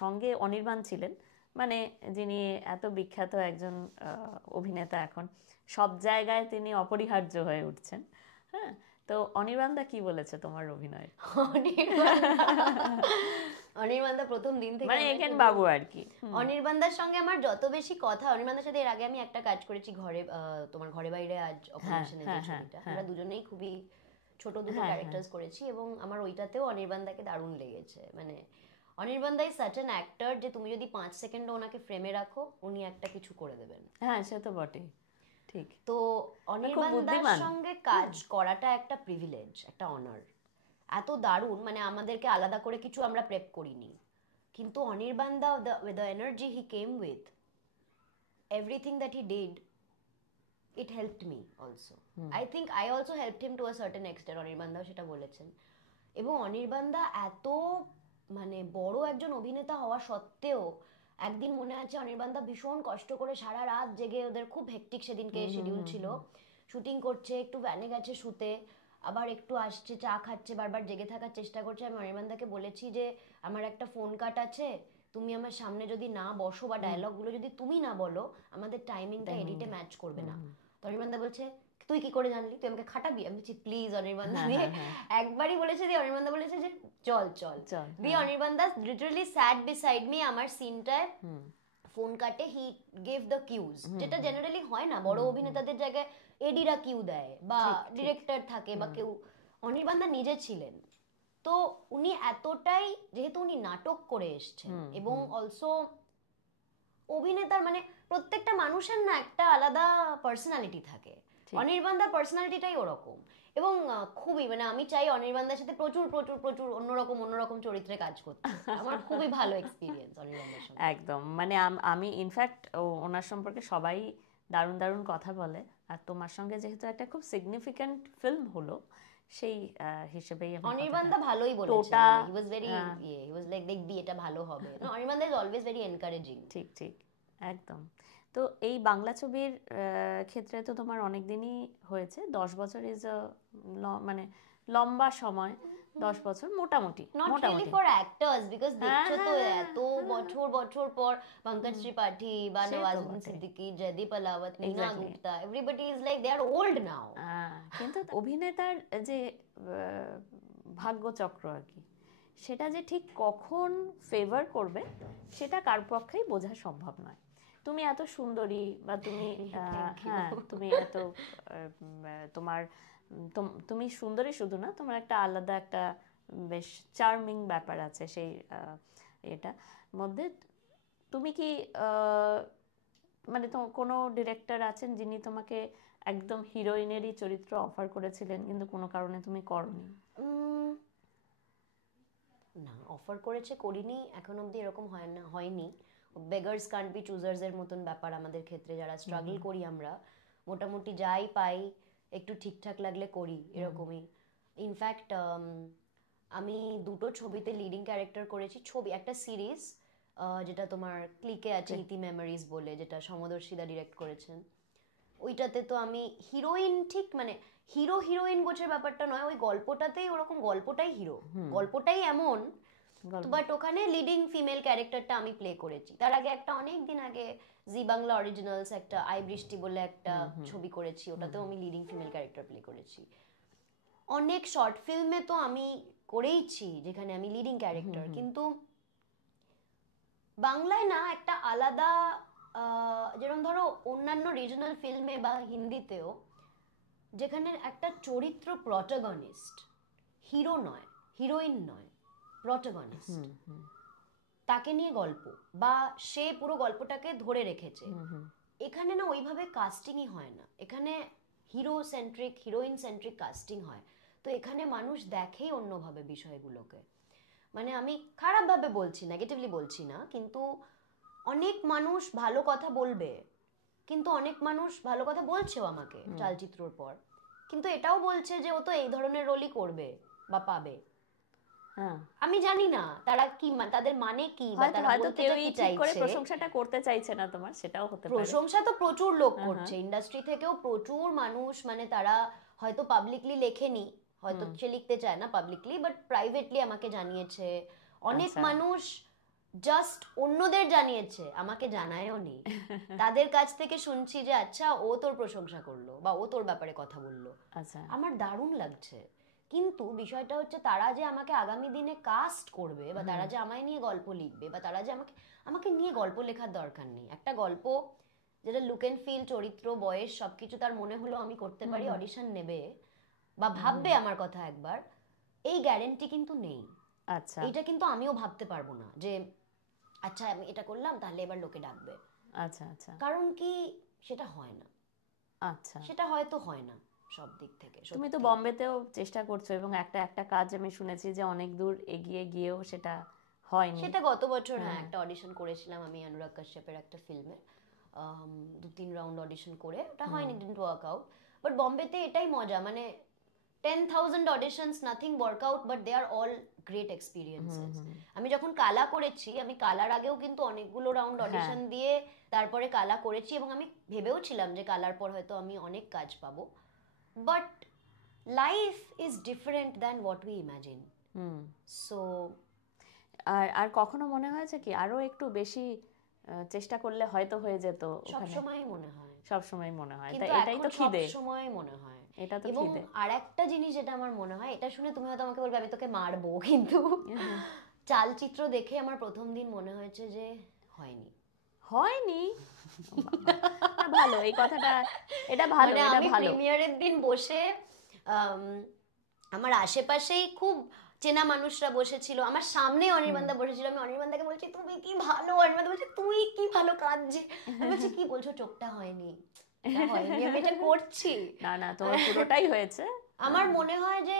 সঙ্গে অনির্বাণ ছিলেন, মানে যিনি এত বিখ্যাত একজন অভিনেতা, এখন সব জায়গায় তিনি অপরিহার্য হয়ে উঠছেন। হ্যাঁ, তো অনির্বাণদা কি বলেছে তোমার অভিনয়? অনির্বাণদা প্রথম দিন থেকে, মানে এখানে বাবু আর কি, অনির্বাণদার সঙ্গে আমার যত বেশি কথা, অনির্বাণদার সাথে এর আগে আমি একটা কাজ করেছি ঘরে, তোমার ঘরে বাইরে আজ অপোজিশনের যে ছবিটা, আমরা দুজনেই খুবই ছোট দুটো ক্যারেক্টার্স করেছি, এবং আমার ওইটাতেও অনির্বাণদাকে দারুণ লেগেছে। মানে অনির্বাণদা ইজ সাচ অ্যান অ্যাক্টর যে তুমি যদি 5 সেকেন্ড ওনাকে ফ্রেমে রাখো, উনি একটা কিছু করে দেবেন। হ্যাঁ, সে তো বটেই, ঠিক। তো অনির্বাণদার সঙ্গে কাজ করাটা একটা প্রিভিলেজ, একটা অনার, এত দারুণ। মানে আমাদেরকে আলাদা করে কিছু আমরা প্রেপ করিনি, কিন্তু অনির্বাণদা, the energy he came with, everything that he did, it helped me also. I think I also helped him to a certain extent. অনির্বাণদাও সেটা বলেছেন। এবং অনির্বাণদা এত মানে বড় একজন অভিনেতা হওয়া সত্ত্বেও, একদিন মনে আছে অনির্বাণদা ভীষণ কষ্ট করে সারা রাত জেগে, ওদের খুব হেক্টিক সেদিনকে শিডিউল ছিল, শুটিং করছে, একটু ভ্যানে গেছে শুতে, আবার একটু আসছে, চা খাচ্ছে, বারবার জেগে থাকার চেষ্টা করছে। আমি অনির্বাণদাকে বলেছি যে আমার একটা ফোন কাট আছে, তুমি আমার সামনে যদি না বসো বা ডায়লগগুলো যদি তুমি না বলো, আমাদের টাইমিংটা এডিটে ম্যাচ করবে না। তো অনির্বাণদা বলছে তুই কি করে জানলি, তুই আমাকে খাটাবি? আমি বলছি প্লিজ অনির্বাণদা, দিয়ে একবারই বলেছে, দিয়ে অনির্বাণদা বলেছে যে চল চল, দিয়ে অনির্বাণদা লিটারালি স্যাট বিসাইড মি আমার সিনটায়, ফোন কাটে, হি গেভ দ্য কিউজ, যেটা জেনারেলি হয় না বড় অভিনেতাদের জায়গায়, এডিরা কিউ দেয় বা ডিরেক্টর থাকে বা কেউ, অনির্বাণদা নিজে ছিলেন। তো উনি এতটাই, যেহেতু উনি নাটক করে এসছেন, এবং অলসো অভিনেতার মানে প্রত্যেকটা মানুষের না একটা আলাদা পার্সোনালিটি থাকে, অনির্বাণদার পার্সোনালিটিটাই ওরকম। এবং খুবই মানে আমি চাই অনির্বাণদার সাথে প্রচুর প্রচুর প্রচুর অন্যরকম চরিত্রে কাজ করতে, আমার খুবই ভালো এক্সপিরিয়েন্স অনির্বাণদার সঙ্গে। একদম, মানে আমি ইনফ্যাক্ট ওনার সম্পর্কে সবাই দারুণ দারুণ কথা বলে, আর তোমার সঙ্গে যেহেতু একটা খুব সিগনিফিক্যান্ট ফিল্ম হলো, সেই হিসেবেই অনির্বাণদা ভালোই বলেছেন, হি was very he was like দেখবি এটা ভালো হবে। অনির্বাণদা ইজ অলওয়েজ ভেরি এনকারেজিং। ঠিক ঠিক, একদম। তো এই বাংলা ছবির ক্ষেত্রে তো তোমার অনেক দিনই হয়েছে, 10 বছর ইজ মানে লম্বা সময়, 10 বছর মোটামুটি, not really for actors, because দেখছো তো এত বছর পর পঙ্কজ ত্রিপাঠী বা Nawazuddin Siddiqui, Joydeep আলাওয়াত, Neena Gupta, everybody is like they are old now. কিন্তু অভিনেতার যে ভাগ্যচক্র আর কি, সেটা যে ঠিক কখন ফেভার করবে সেটা কার পক্ষেই বোঝা সম্ভব নয়। তুমি এত সুন্দরী, বা তুমি হ্যাঁ তুমি এত তুমি সুন্দরী শুধু না, তোমার একটা আলাদা একটা বেশ চার্মিং ব্যাপার আছে সেই এটা মধ্যে। তুমি কি মানে কোনো ডিরেক্টর আছেন যিনি তোমাকে একদম হিরোইনেরই চরিত্র অফার করেছিলেন, কিন্তু কোনো কারণে তুমি করনি? না, অফার করেছে, করিনি, এখন অবধি এরকম হয়নি। বেগার্স কান্ট বি চুজার্স এর মতন ব্যাপার আমাদের ক্ষেত্রে, যারা স্ট্রাগল করি আমরা, মোটামুটি যাই পাই একটু ঠিকঠাক লাগলে করি, এরকমই। ইনফ্যাক্ট আমি দুটো ছবিতে লিডিং ক্যারেক্টার করেছি, একটা সিরিজ যেটা তোমার ক্লিকে আছে, ইতি মেমোরিজ বলে, যেটা সমদর্শিদা ডিরেক্ট করেছেন। ওইটাতে তো আমি হিরোইন, ঠিক মানে হিরো হিরোইন গোছের ব্যাপারটা নয়, ওই গল্পটাতেই ওরকম, গল্পটাই হিরো, গল্পটাই এমন, বাট ওখানে লিডিং ফিমেল ক্যারেক্টারটা আমি প্লে করেছি। তার আগে একটা অনেক দিন আগে জি বাংলা অরিজিনালস একটা আই বৃষ্টি বলে একটা ছবি করেছি, ওটাতেও আমি লিডিং ফিমেল ক্যারেক্টার প্লে করেছি। অনেক শর্ট ফিল্মে তো আমি করেইছি যেখানে আমি লিডিং ক্যারেক্টার, কিন্তু বাংলায় না একটা আলাদা, যেরকম ধরো অন্যান্য রিজনাল ফিল্মে বা হিন্দিতেও, যেখানে একটা চরিত্র প্রটাগনিস্ট, হিরো নয়, হিরোইন নয়, প্রটাগনিস্ট, তাকে নিয়ে গল্প বা সে পুরো গল্পটাকে ধরে রেখেছে। এখানে না ওইভাবে কাস্টিংই হয় না, এখানে hero centric heroine centric casting হয়। তো এখানে মানুষ দেখেই অন্যভাবে বিষয়গুলোকে, মানে আমি খারাপভাবে বলছি, নেগেটিভলি বলছি না, কিন্তু অনেক মানুষ ভালো কথা বলবে, কিন্তু অনেক মানুষ ভালো কথা বলছেও আমাকে চালচিত্রর পর, কিন্তু এটাও বলছে যে ও তো এই ধরনের রোলই করবে বা পাবে। আমি জানি না তারা কি, তাদের মানে কি, বা তারা বলতে কি চাইছে। প্রশংসাটা করতে চাইছে না তোমার, সেটাও হতে পারে। প্রশংসা তো প্রচুর লোক করছে, ইন্ডাস্ট্রি থেকেও প্রচুর মানুষ, মানে তারা হয়তো পাবলিকলি লেখেনি, হয়তো সে লিখতে চায় না পাবলিকলি, বাট প্রাইভেটলি আমাকে জানিয়েছে। অনেক মানুষ জাস্ট অন্যদের জানিয়েছে, আমাকে জানায়ও নি। তাদের কাছ থেকে শুনছি যে আচ্ছা ও তোর প্রশংসা করলো বা ও তোর ব্যাপারে কথা বললো, আমার দারুণ লাগছে। কিন্তু বিষয়টা হচ্ছে তারা যে আমাকে আগামী দিনে কাস্ট করবে, বা তারা যে আমায় নিয়ে গল্প লিখবে, বা তারা যে আমাকে নিয়ে গল্প লেখার দরকার নেই। একটা গল্প যেটা লুক এন্ড ফিল, চরিত্র, বয়স সবকিছু তার মনে হলো আমি করতে পারি, অডিশন নেবে বা ভাববে আমার কথা একবার, এই গ্যারেন্টি কিন্তু নেই। আচ্ছা, এইটা কিন্তু আমিও ভাবতে পারবো না যে আচ্ছা আমি এটা করলাম তাহলে এবার লোকে ডাকবে। আচ্ছা আচ্ছা, কারণ কি সেটা হয় না। আচ্ছা, সেটা হয়তো হয় না সব দিক থেকে। তুমি তো বম্বেতেও চেষ্টা করছো এবং একটা কাজ আমি শুনেছি যে অনেক দূর এগিয়ে গিয়েও সেটা হয়নি। সেটা গত বছর একটা অডিশন করেছিলাম আমি অনুরাগ কাশ্যপের একটা ফিল্মে, 2-3 রাউন্ড অডিশন করে, ওটা হয়নি, ডিডন্ট ওয়ার্ক আউট। বাট বম্বেতে এটাই মজা, মানে 10,000 auditions, nothing work out, but they are all great experiences. আমি যখন কালা করেছি, আমি কালার আগেও কিন্তু অনেকগুলো রাউন্ড অডিশন দিয়ে তারপরে কালা করেছি, এবং আমি ভেবেও ছিলাম যে কালার পর হয়তো আমি অনেক কাজ পাবো। But life is different than what we imagine. So আর কখনো মনে হয়েছে কি আরো একটু বেশি চেষ্টা করলে হয়তো হয়ে যেত? সবসময় মনে হয়, সবসময় মনে হয়, তাই এটাই তো খিদে, সবসময় মনে হয় এটা তো এবং খিদে। আরেকটা জিনিস যেটা আমার মনে হয়, এটা শুনে তুমি হয়তো আমাকে বলবে আমি তোকে মারবো, কিন্তু চালচিত্র দেখে আমার প্রথম দিন মনে হয়েছে যে হয়নি। ভালো এই কথাটা, এটা ভালো, মানে আমি প্রিমিয়ারের দিন বসে আমার আশেপাশেই খুব চেনা মানুষরা বসেছিল, আমার সামনে অনির্বাণদা বসেছিল, আমি অনির্বাণদাকে বলছি তুমি কি ভালো, অনির্বাণদা বলছে তুই কি ভালো কাঁদছে, আমি বলছি কি বলছো, চোখটা হয়নি, হয়নি, আমি এটা করছি না না, তোমার পুরোটাই হয়েছে। আমার মনে হয় যে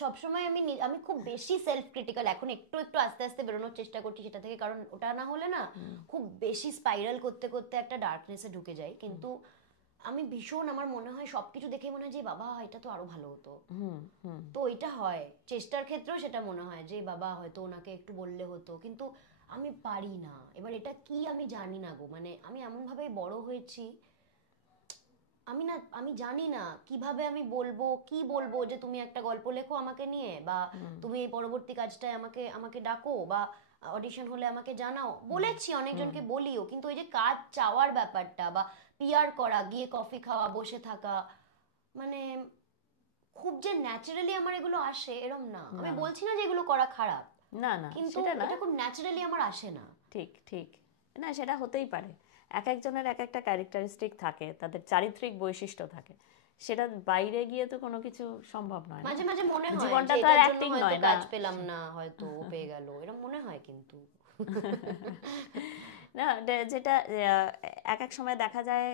সবসময় আমি খুব বেশি সেলফ ক্রিটিক্যাল, এখন একটু একটু আস্তে আস্তে বেরোনোর চেষ্টা করছি সেটা থেকে, কারণ ওটা না হলে না খুব বেশি স্পাইরাল করতে করতে একটা ডার্কনেসে ঢুকে যাই। কিন্তু আমি ভীষণ, আমার মনে হয় সবকিছু দেখে মনে হয় যে বাবা এটা তো আরো ভালো হতো, তো এটা হয় চেষ্টার ক্ষেত্রেও, সেটা মনে হয় যে বাবা হয়তো ওনাকে একটু বললে হতো, কিন্তু আমি পারি না। এবার এটা কি আমি জানি না গো, মানে আমি এমন ভাবে বড় হয়েছি, আমি জানি না কিভাবে আমি কি বলবো যে তুমি একটা গল্প লেখো আমাকে নিয়ে, বা তুমি এই পরবর্তী কাজটায় আমাকে ডাকো, বা অডিশন হলে আমাকে জানাও। বলেছি অনেকজনকে, বলিও, কিন্তু ওই যে কাজ চাওয়ার ব্যাপারটা, বা পিআর করা, গিয়ে কফি খাওয়া, বসে থাকা, মানে খুব যে ন্যাচারালি আমার এগুলো আসে এরম না। আমি বলছি না যে এগুলো করা খারাপ, না না, কিন্তু এটা খুব ন্যাচারালি আমার আসে না। ঠিক ঠিক, না সেটা হতেই পারে, এক একজনের এক একটা ক্যারেক্টারিস্টিক থাকে, তাদের চারিত্রিক বৈশিষ্ট্য থাকে, সেটা বাইরে গিয়ে তো কোনো কিছু সম্ভব নয়। মাঝে মাঝে মনে হয় জীবনটা তো আর অ্যাক্টিং নয়, কাজ পেলাম না, হয়তো পেয়ে গেল, এরকম মনে হয়, কিন্তু না যেটা এক এক সময় দেখা যায়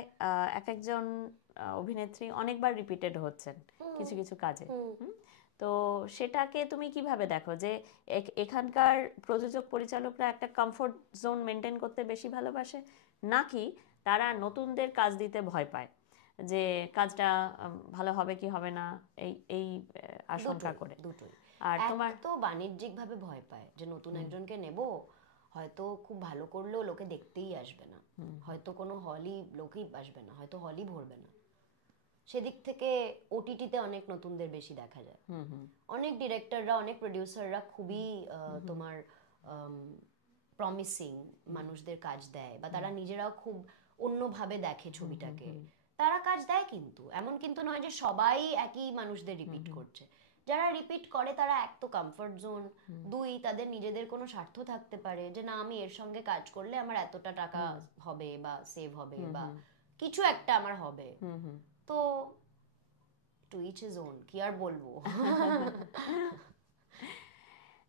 এক একজন অভিনেত্রী অনেকবার রিপিটেড হচ্ছেন কিছু কিছু কাজে, তো সেটাকে তুমি কিভাবে দেখো যে এখানকার প্রযোজক পরিচালকরা একটা কমফোর্ট জোন মেনটেন করতে বেশি ভালোবাসে, নাকি তারা নতুনদের কাজ দিতে ভয় পায় যে কাজটা ভালো হবে কি হবে না, এই আশঙ্কা করে? দুটোই। আর তোমার তো বাণিজ্যিক ভাবে ভয় পায় যে নতুন একজনকে নেব, হয়তো খুব ভালো করলেও লোকে দেখতেই আসবে না, হয়তো কোনো হলই লোকই আসবে না, হয়তো হলই ভরবে না। সেদিক থেকে ওটিটিতে অনেক নতুনদের বেশি দেখা যায়। অনেক ডিরেক্টররা, অনেক প্রডিউসাররা খুবই তোমার প্রমিসিং মানুষদের কাজ দেয়, বা তারা নিজেরাও খুব অন্যভাবে দেখে ছবিটাকে, তারা কাজ দেয়। কিন্তু এমন কিন্তু নয় যে সবাই একই মানুষদের রিপিট করছে। যারা রিপিট করে তারা এক তো কমফর্ট জোন, দুই তাদের নিজেদের কোনো স্বার্থ থাকতে পারে যে না আমি এর সঙ্গে কাজ করলে আমার এতটা টাকা হবে, বা সেভ হবে, বা কিছু একটা আমার হবে। তো টু ইচ ইজ ওন, কি আর বলবো।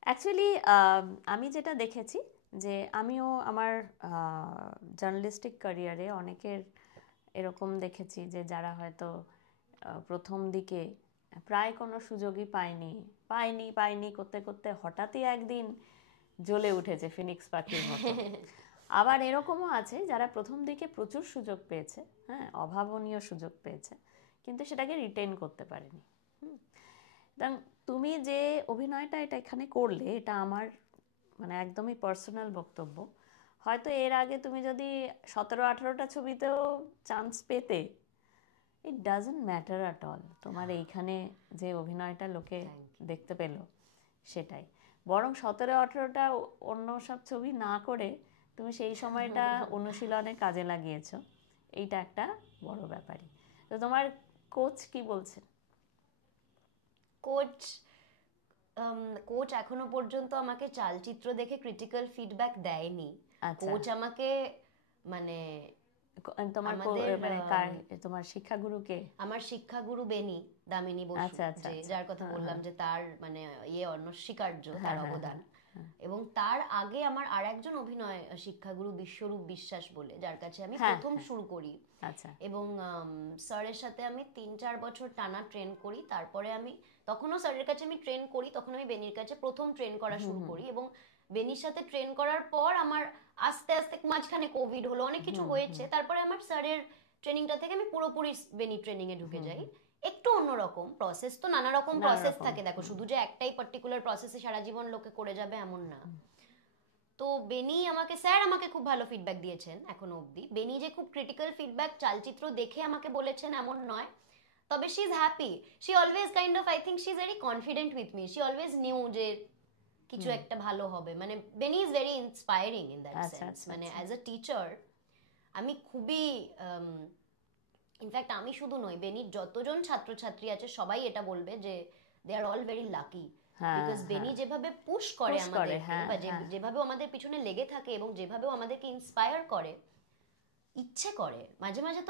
অ্যাকচুয়ালি আমি যেটা দেখেছি যে আমিও আমার জার্নালিস্টিক ক্যারিয়ারে অনেকের এরকম দেখেছি যে যারা হয়তো প্রথম দিকে প্রায় কোনো সুযোগই পায়নি করতে করতে হঠাৎই একদিন জ্বলে উঠেছে ফিনিক্স পাখির মতো। আবার এরকমও আছে যারা প্রথম দিকে প্রচুর সুযোগ পেয়েছে, হ্যাঁ, অভাবনীয় সুযোগ পেয়েছে, কিন্তু সেটাকে রিটেন করতে পারেনি। তুমি যে অভিনয়টা এটা এখানে করলে, এটা আমার মানে একদমই পার্সোনাল বক্তব্য, হয়তো এর আগে তুমি যদি 17-18টা ছবিতেও চান্স পেতে, it doesn't matter at all, তোমার এইখানে যে অভিনয়টা লোকে দেখতে পেল সেটাই। বরং 17-18টা অন্য সব ছবি না করে তুমি সেই সময়টা অনুশীলনে কাজে লাগিয়েছো, এইটা একটা বড় ব্যাপারই। তো তোমার কোচ কি বলছেন? কোচ এখনো পর্যন্ত আমাকে চালচিত্র দেখে ক্রিটিক্যাল ফিডব্যাক দেয়নি। কোচ আমাকে মানে তোমার তোমার শিক্ষাগুরুকে? আমার শিক্ষাগুরু বেনি দামিনী বসু, যার কথা বললাম যে তার মানে অনস্বীকার্য তার অবদান। এবং তার আগে আমার আর একজন অভিনয় শিক্ষাগুরু বিশ্বরূপ বিশ্বাস বলে, যার কাছে আমি প্রথম শুরু করি। এবং স্যারের সাথে আমি 3-4 বছর টানা ট্রেন করি। তারপরে আমি তখনও স্যারের কাছে আমি ট্রেন করি, তখন আমি বেনির কাছে প্রথম ট্রেন করা শুরু করি। এবং বেনির সাথে ট্রেন করার পর আমার আস্তে আস্তে মাঝখানে কোভিড হলো, অনেক কিছু হয়েছে, তারপরে আমার স্যারের ট্রেনিংটা থেকে আমি পুরোপুরি বেনি ট্রেনিং এ ঢুকে যাই। একটু অন্যরকম প্রসেস, তো নানা রকম প্রসেস থাকে, দেখো শুধু যে একটাই পার্টিকুলার প্রসেসে সারা জীবন লোকে করে যাবে এমন না। তো বেনি স্যার আমাকে খুব ভালো ফিডব্যাক দিয়েছেন এখনো অবধি। বেনি যে খুব ক্রিটিক্যাল ফিডব্যাক চালচিত্র দেখে আমাকে বলেছেন এমন নয়, তবে she is happy, she always kind of, I think she is very confident with me, she always knew যে কিছু একটা ভালো হবে। মানে Beni is very inspiring in that sense. মানে অ্যাজ আ টিচার আমি খুবই ইনফ্যাক্ট আমি শুধু নই, বেনির যতজন ছাত্রছাত্রী আছে সবাই এটা বলবে যে দে are all very lucky, because বেনি যেভাবে পুশ করে আমাদেরকে, বা যেভাবে আমাদের পিছনে লেগে থাকে এবং যেভাবে আমাদেরকে ইন্সপায়ার করে, ইচ্ছে করে। মাঝে মাঝে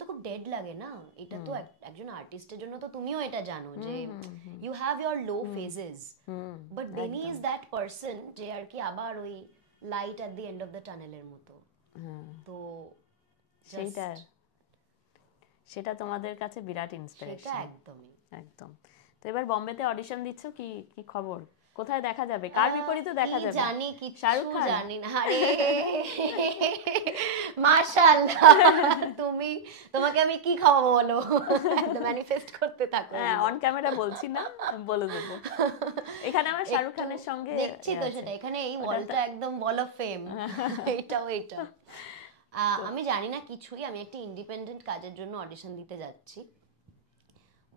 তো খুব ডেড লাগে না, এটা তো একজন আর্টিস্টের জন্য, তো তুমিও এটা জানো যে you have your low phases, but Beni is that person যে আর কি আবার ওই light at the end of the টানেলের মতো। তো সেটা তোমাদের কাছে বিরাট ইন্সপিরেশন। সেটা একদম। তো এবার বোম্বেতে অডিশন দিচ্ছ, কি খবর? কোথায় দেখা যাবে? কার বিপরীতে দেখা যাবে? জানি শাহরুখ খান? জানি না। আরে মাশাআল্লাহ, তোমাকে আমি কি খাওয়াবো বলো, ম্যানিফেস্ট করতে থাকো। হ্যাঁ, অন ক্যামেরা বলছি না, বলে দেবো। এখানে আমার শাহরুখ খানের সঙ্গে দেখছি তো সেটা, এখানে এই ওয়ালটা একদম ওয়াল অফ ফেম, এইটা আমি জানি না কিছুই। আমি একটা ইন্ডিপেন্ডেন্ট কাজের জন্য অডিশন দিতে যাচ্ছি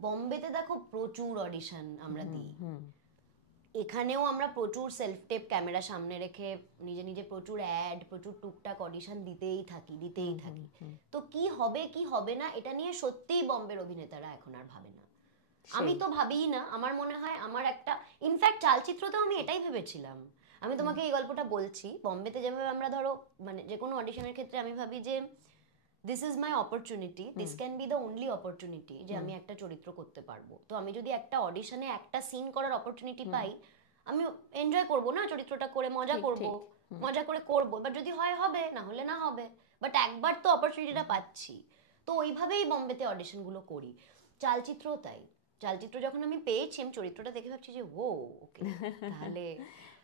বোম্বেতে। দেখো প্রচুর অডিশন আমরা দিই, এখানেও আমরা প্রচুর সেলফ টেপ ক্যামেরা সামনে রেখে নিজে প্রচুর অ্যাড, প্রচুর টুকটাক অডিশন দিতেই থাকি। তো কি হবে না এটা নিয়ে সত্যিই বোম্বের অভিনেতারা এখন আর ভাবে না। আমি তো ভাবিই না। আমার মনে হয় আমার একটা, ইনফ্যাক্ট চালচিত্রতেও আমি এটাই ভেবেছিলাম। আমি তোমাকে এই গল্পটা বলছি, বোম্বেতে যেভাবে আমরা ধরো মানে যে কোনো অডিশনের ক্ষেত্রে আমি ভাবি যে this is my opportunity, this can be the only opportunity যে আমি একটা চরিত্র করতে পারবো। তো আমি যদি একটা অডিশনে একটা সিন করার অপরচুনিটি পাই, আমি এনজয় করবো না চরিত্রটা করে, মজা করে করবো। বাট যদি হবে, না হলে না হবে, বাট একবার তো অপরচুনিটিটা পাচ্ছি। তো ওইভাবেই বোম্বেতে অডিশনগুলো করি। চালচিত্রও তাই। চালচিত্র যখন আমি পেয়েছি, আমি চরিত্রটা দেখে ভাবছি যে ওকে, তাহলে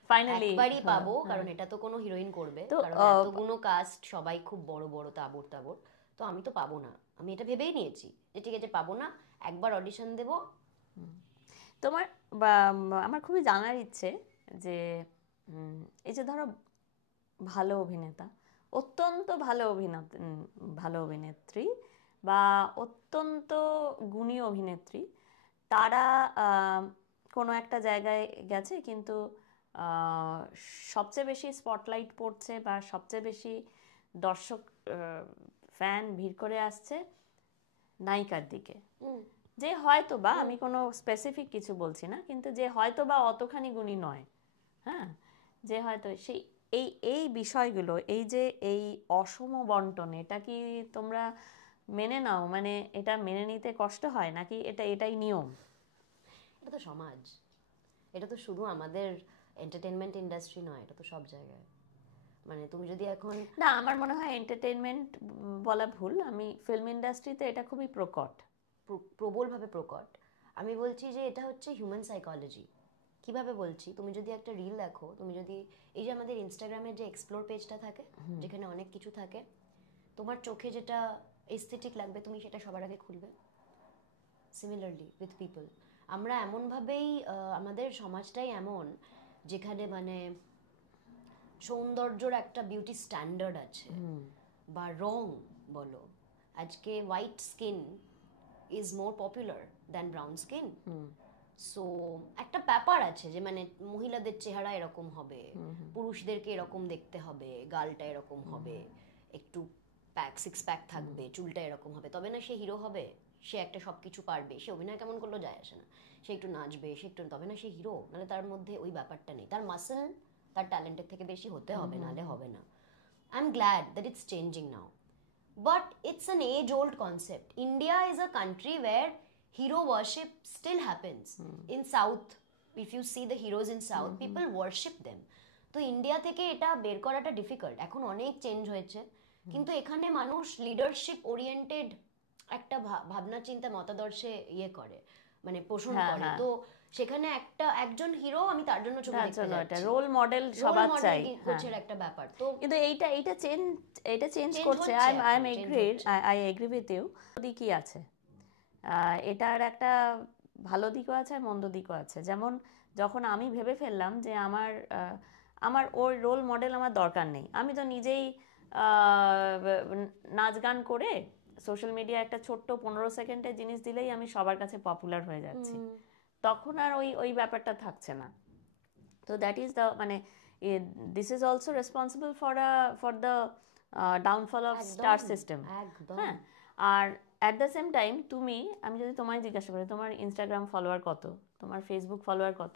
ফাইনালি একবারই পাবো, কারণ এটা তো কোনো হিরোইন করবে, কারণ এতগুলো কাস্ট, সবাই খুব বড় বড় তাবড়, তো আমি তো পাবো না। আমি এটা ভেবেই নিয়েছি যে ঠিক আছে, পাবো না, একবার অডিশন দেব। তোমার আমার খুবই জানার ইচ্ছে যে এই যে ধরো ভালো অভিনেতা, অত্যন্ত ভালো অভিনেত্রী বা অত্যন্ত গুণী অভিনেত্রী, তারা কোনো একটা জায়গায় গেছে, কিন্তু সবচেয়ে বেশি স্পটলাইট পড়ছে বা সবচেয়ে বেশি দর্শক ফ্যান ভিড় করে আসছে নায়িকার দিকে, যে হয়তো বা, আমি কোনো স্পেসিফিক কিছু বলছি না, কিন্তু যে হয়তো বা অতখানি গুণী নয়, হ্যাঁ, যে হয়তো সেই এই বিষয়গুলো, এই যে এই অসম বন্টন, এটা কি তোমরা মেনে নাও? মানে এটা মেনে নিতে কষ্ট হয় নাকি এটাই নিয়ম? এটা তো সমাজ, এটা তো শুধু আমাদের এন্টারটেনমেন্ট ইন্ডাস্ট্রি নয়, এটা তো সব জায়গায়। মানে তুমি যদি এখন, না আমার মনে হয় এন্টারটেনমেন্ট বলা ভুল, আমি ফিল্ম ইন্ডাস্ট্রিতে এটা খুবই প্রকট, প্রবলভাবে প্রকট। আমি বলছি যে এটা হচ্ছে হিউম্যান সাইকোলজি। কিভাবে বলছি, তুমি যদি একটা রিল দেখো, তুমি যদি এই যে আমাদের ইনস্টাগ্রামের যে এক্সপ্লোর পেজটা থাকে, যেখানে অনেক কিছু থাকে, তোমার চোখে যেটা এস্থেটিক লাগবে তুমি সেটা সবার আগে খুলবে। সিমিলারলি উইথ পিপল, আমরা এমনভাবেই আমাদের সমাজটাই এমন যেখানে মানে সৌন্দর্যর একটা বিউটি স্ট্যান্ডার্ড আছে, বা রং বলো, আজকে white skin is more popular than brown skin. So একটা ব্যাপার আছে যে মানে মহিলাদের চেহারা এরকম হবে, পুরুষদেরকে এরকম দেখতে হবে, গালটা এরকম হবে, একটু প্যাক সিক্স প্যাক থাকবে, চুলটা এরকম হবে, তবে না সে হিরো হবে। সে একটা সবকিছু পারবে, সে অভিনয় কেমন করলো যায় আসে না, সে একটু নাচবে, সে একটু, তবে না সে হিরো। মানে তার মধ্যে ওই ব্যাপারটা নেই, তার মাসেল তার ট্যালেন্টের থেকে বেশি হতে হবে, নালে হবে না। I am glad that it's changing now, but it's an age-old concept. India is a country where hero worship still happens. In South, if you see the heroes in South, people worship them. তো India থেকে এটা বের করাটা difficult. এখন অনেক change হয়েছে, কিন্তু এখানে মানুষ লিডারশিপ ওরিয়েন্টেড একটা ভাবনা চিন্তা মতাদর্শে ইয়ে করে, মানে পোষণ করে। তো সেখানে একজন হিরো, আমি তার জন্য ছবি দেখতে যাচ্ছি, রোল মডেল সবার চাই, হচ্ছে একটা ব্যাপার। তো কিন্তু এইটা চেঞ্জ করছে। I agree with you. দিক কি আছে, এটার একটা ভালো দিকও আছে আর মন্দ দিকও আছে। যেমন যখন আমি ভেবে ফেললাম যে আমার ওই রোল মডেল আমার দরকার নেই, আমি তো নিজেই নাচ গান করে সোশ্যাল মিডিয়া একটা ছোট্ট 15 সেকেন্ডের জিনিস দিলেই আমি সবার কাছে পপুলার হয়ে যাচ্ছি, তখন আর ওই ব্যাপারটা থাকছে না। তো দ্যাট ইজ দ্য মানে this is also responsible for the downfall of star system. হ্যাঁ, আর অ্যাট দ্য সেম টাইম আমি যদি তোমায় জিজ্ঞাসা করি তোমার ইনস্টাগ্রাম ফলোয়ার কত, তোমার ফেসবুক ফলোয়ার কত,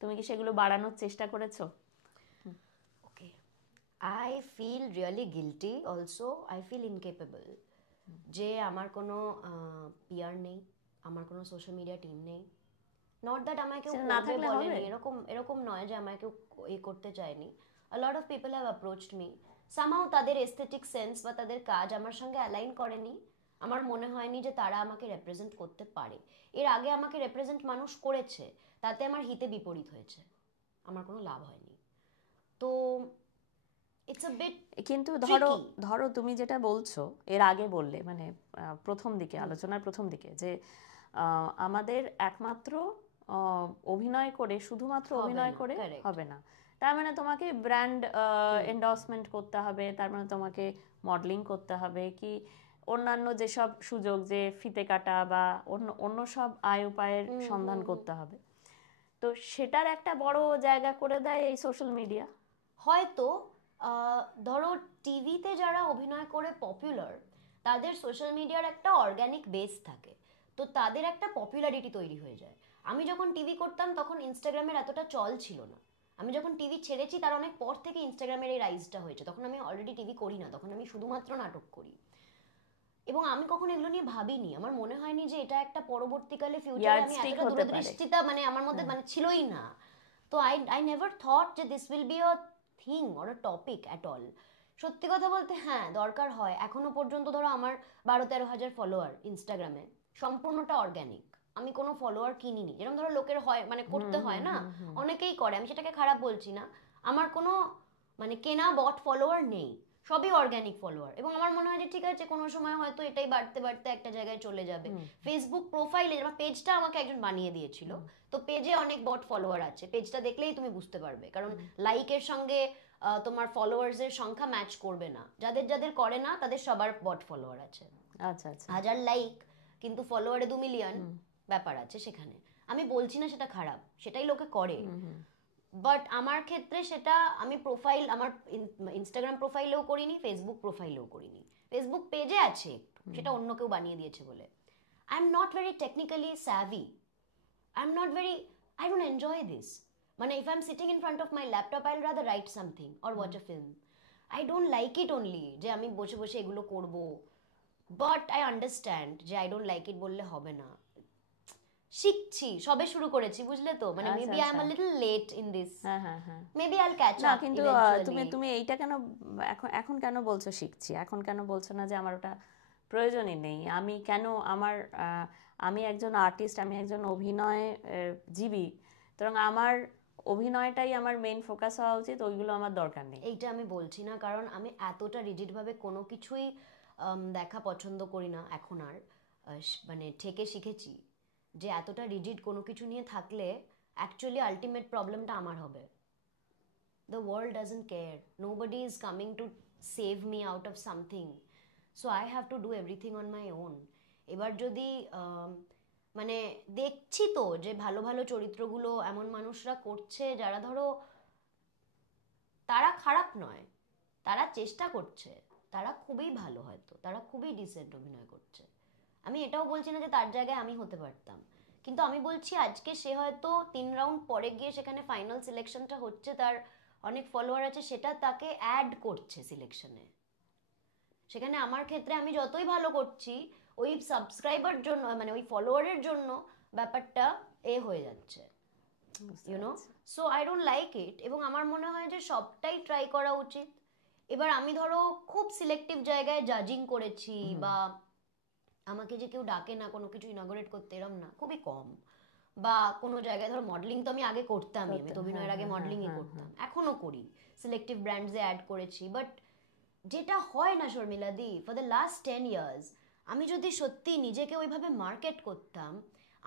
তুমি কি সেগুলো বাড়ানোর চেষ্টা করেছো? Okay, I feel really guilty, also I feel incapable, যে আমার কোনো পিআর নেই, আমার কোনো সোশ্যাল মিডিয়া টিম নেই। নট দ্যাট আমাকে বলেনি, এরকম নয় যে আমাকে এ করতে চায়নি। A lot of people have approached me, somehow তাদের এস্থেটিক সেন্স বা তাদের কাজ আমার সঙ্গে অ্যালাইন করেনি। আমার মনে হয়নি যে তারা আমাকে রেপ্রেজেন্ট করতে পারে। এর আগে আমাকে রেপ্রেজেন্ট মানুষ করেছে, তাতে আমার হিতে বিপরীত হয়েছে, আমার কোনো লাভ হয়নি। তো ইটস আ বিট। কিন্তু ধরো তুমি যেটা বলছো এর আগে বললে, মানে প্রথম দিকে আলোচনার প্রথম দিকে, যে আমাদের একমাত্র অভিনয় করে, শুধুমাত্র অভিনয় করে হবে না, তার মানে তোমাকে ব্র্যান্ড এন্ডোর্সমেন্ট করতে হবে, তার মানে তোমাকে মডেলিং করতে হবে, কি অন্যান্য যেসব সুযোগ, যে ফিতে কাটা বা অন্য সব আয় উপায়ের সন্ধান করতে হবে। তো সেটার একটা বড় জায়গা করে দেয় এই সোশ্যাল মিডিয়া। হয়তো ধরো টিভিতে যারা অভিনয় করে পপুলার, তাদের সোশ্যাল মিডিয়ার একটা অর্গানিক বেস থাকে, তো তাদের একটা পপুলারিটি তৈরি হয়ে যায়। আমি যখন টিভি করতাম তখন ইনস্টাগ্রামের এতটা চল ছিল না। আমি যখন টিভি ছেড়েছি তার অনেক পর থেকে ইনস্টাগ্রামের এই রাইজটা হয়েছে। তখন আমি অলরেডি টিভি করি না, তখন আমি শুধুমাত্র নাটক করি, এবং আমি কখনো এগুলো নিয়ে ভাবিনি। আমার মনে হয়নি যে এটা একটা পরবর্তীকালে ফিউচারে আমি এতটা দূরদৃষ্টিতা মানে আমার মধ্যে মানে ছিলই না। তো আই নেভার থট যে this will be a thing or a topic at all. সত্যি কথা বলতে হ্যাঁ, দরকার হয়। এখনো পর্যন্ত ধরো আমার 12-13 হাজার ফলোয়ার ইনস্টাগ্রামে, সম্পূর্ণটা অর্গ্যানিক। আমি কোনো ফলোয়ার কিনিনি, যেরকম ধরো লোকের হয়, মানে করতে হয় না, অনেকেই করে, আমি সেটাকে খারাপ বলছি না। আমার কোনো মানে কেনা বট ফলোয়ার নেই, সবই অর্গ্যানিক ফলোয়ার। এবং আমার মনে হয় যে ঠিক আছে, কোনো সময় হয়তো এটাই বাড়তে বাড়তে একটা জায়গায় চলে যাবে। ফেসবুক প্রোফাইলে আমার পেজটা আমাকে একজন বানিয়ে দিয়েছিল, তো পেজে অনেক বট ফলোয়ার আছে, পেজটা দেখলেই তুমি বুঝতে পারবে, কারণ লাইকের সঙ্গে তোমার ফলোয়ার্সের সংখ্যা ম্যাচ করবে না। যাদের যাদের করে না তাদের সবার বট ফলোয়ার আছে। আচ্ছা আচ্ছা, 1000 লাইক কিন্তু ফলোয়ারে 2 মিলিয়ন, ব্যাপার আছে সেখানে। আমি বলছি না সেটা খারাপ, সেটাই লোকে করে। বাট আমার ক্ষেত্রে সেটা আমি প্রোফাইল, আমার ইনস্টাগ্রাম প্রোফাইলেও করিনি, ফেসবুক প্রোফাইলেও করিনি। ফেসবুক পেজে আছে একটু, সেটা অন্য কেউ বানিয়ে দিয়েছে বলে। I am not very technically savvy, I don't enjoy this. মানে if I'm sitting in front of my laptop, I'll rather write something or watch a film. I don't like it only যে আমি বসে বসে এগুলো করব, but I understand যে I don't like it বললে হবে না। শিখছি, সবে শুরু করেছি, বুঝলে তো, মানে maybe I am a little late in this, maybe I will catch না আপ কিন্তু ইভেন্চুয়ালি। তুমি এইটা কেন এখন এখন কেন বলছো শিখছি, এখন কেন বলছো না যে আমার ওটা প্রয়োজনই নেই? আমি কেন আমার আমি একজন আর্টিস্ট, আমি একজন অভিনয় জীবী, সুতরাং আমার অভিনয়টাই আমার মেইন ফোকাস হওয়া উচিত, ওইগুলো আমার দরকার নেই। এইটা আমি বলছি না, কারণ আমি এতটা রিজিড ভাবে কোনো কিছুই দেখা পছন্দ করি না এখন আর, মানে ঠেকে শিখেছি যে এতটা রিজিড কোনো কিছু নিয়ে থাকলে অ্যাকচুয়ালি আলটিমেট প্রবলেমটা আমার হবে। The world doesn't care. Nobody is coming to save me out of something. So I have to do everything on my own. এবার যদি মানে দেখছি তো যে ভালো ভালো চরিত্রগুলো এমন মানুষরা করছে যারা ধরো তারা খারাপ নয়, তারা চেষ্টা করছে, তারা খুবই ভালো, হয়তো তারা খুবই ডিসেন্ট অভিনয় করছে। আমি এটাও বলছি না যে তার জায়গায় আমি হতে পারতাম, কিন্তু আমি বলছি আজকে সে হয়তো 3 রাউন্ড পরে গিয়ে সেখানে ফাইনাল সিলেকশনটা হচ্ছে, তার অনেক ফলোয়ার আছে, সেটা তাকে অ্যাড করছে সিলেকশনে। সেখানে আমার ক্ষেত্রে আমি যতই ভালো করছি, ওই সাবস্ক্রাইবার জন্য, মানে ওই ফলোয়ারের জন্য ব্যাপারটা হয়ে যাচ্ছে, you know. So I don't like it, এবং আমার মনে হয় যে সবটাই ট্রাই করা উচিত। এবার আমি ধরো খুব সিলেক্টিভ জায়গায় জাজিং করেছি, বা আমাকে যে কেউ ডাকে না কোনো কিছু ইনগরেট করতে, এরম না, খুবই কম। বা কোনো জায়গায় ধরো মডেলিং তো আমি আগে করতামই, আমি তো অভিনয়ের আগে মডেলিংই করতাম, এখনো করি, সিলেক্টিভ ব্র্যান্ডসে অ্যাড করেছি, বাট যেটা হয় না শর্মিলা দি, ফর দ্য লাস্ট 10 ইয়ার্স আমি যদি সত্যি নিজেকে ওইভাবে মার্কেট করতাম,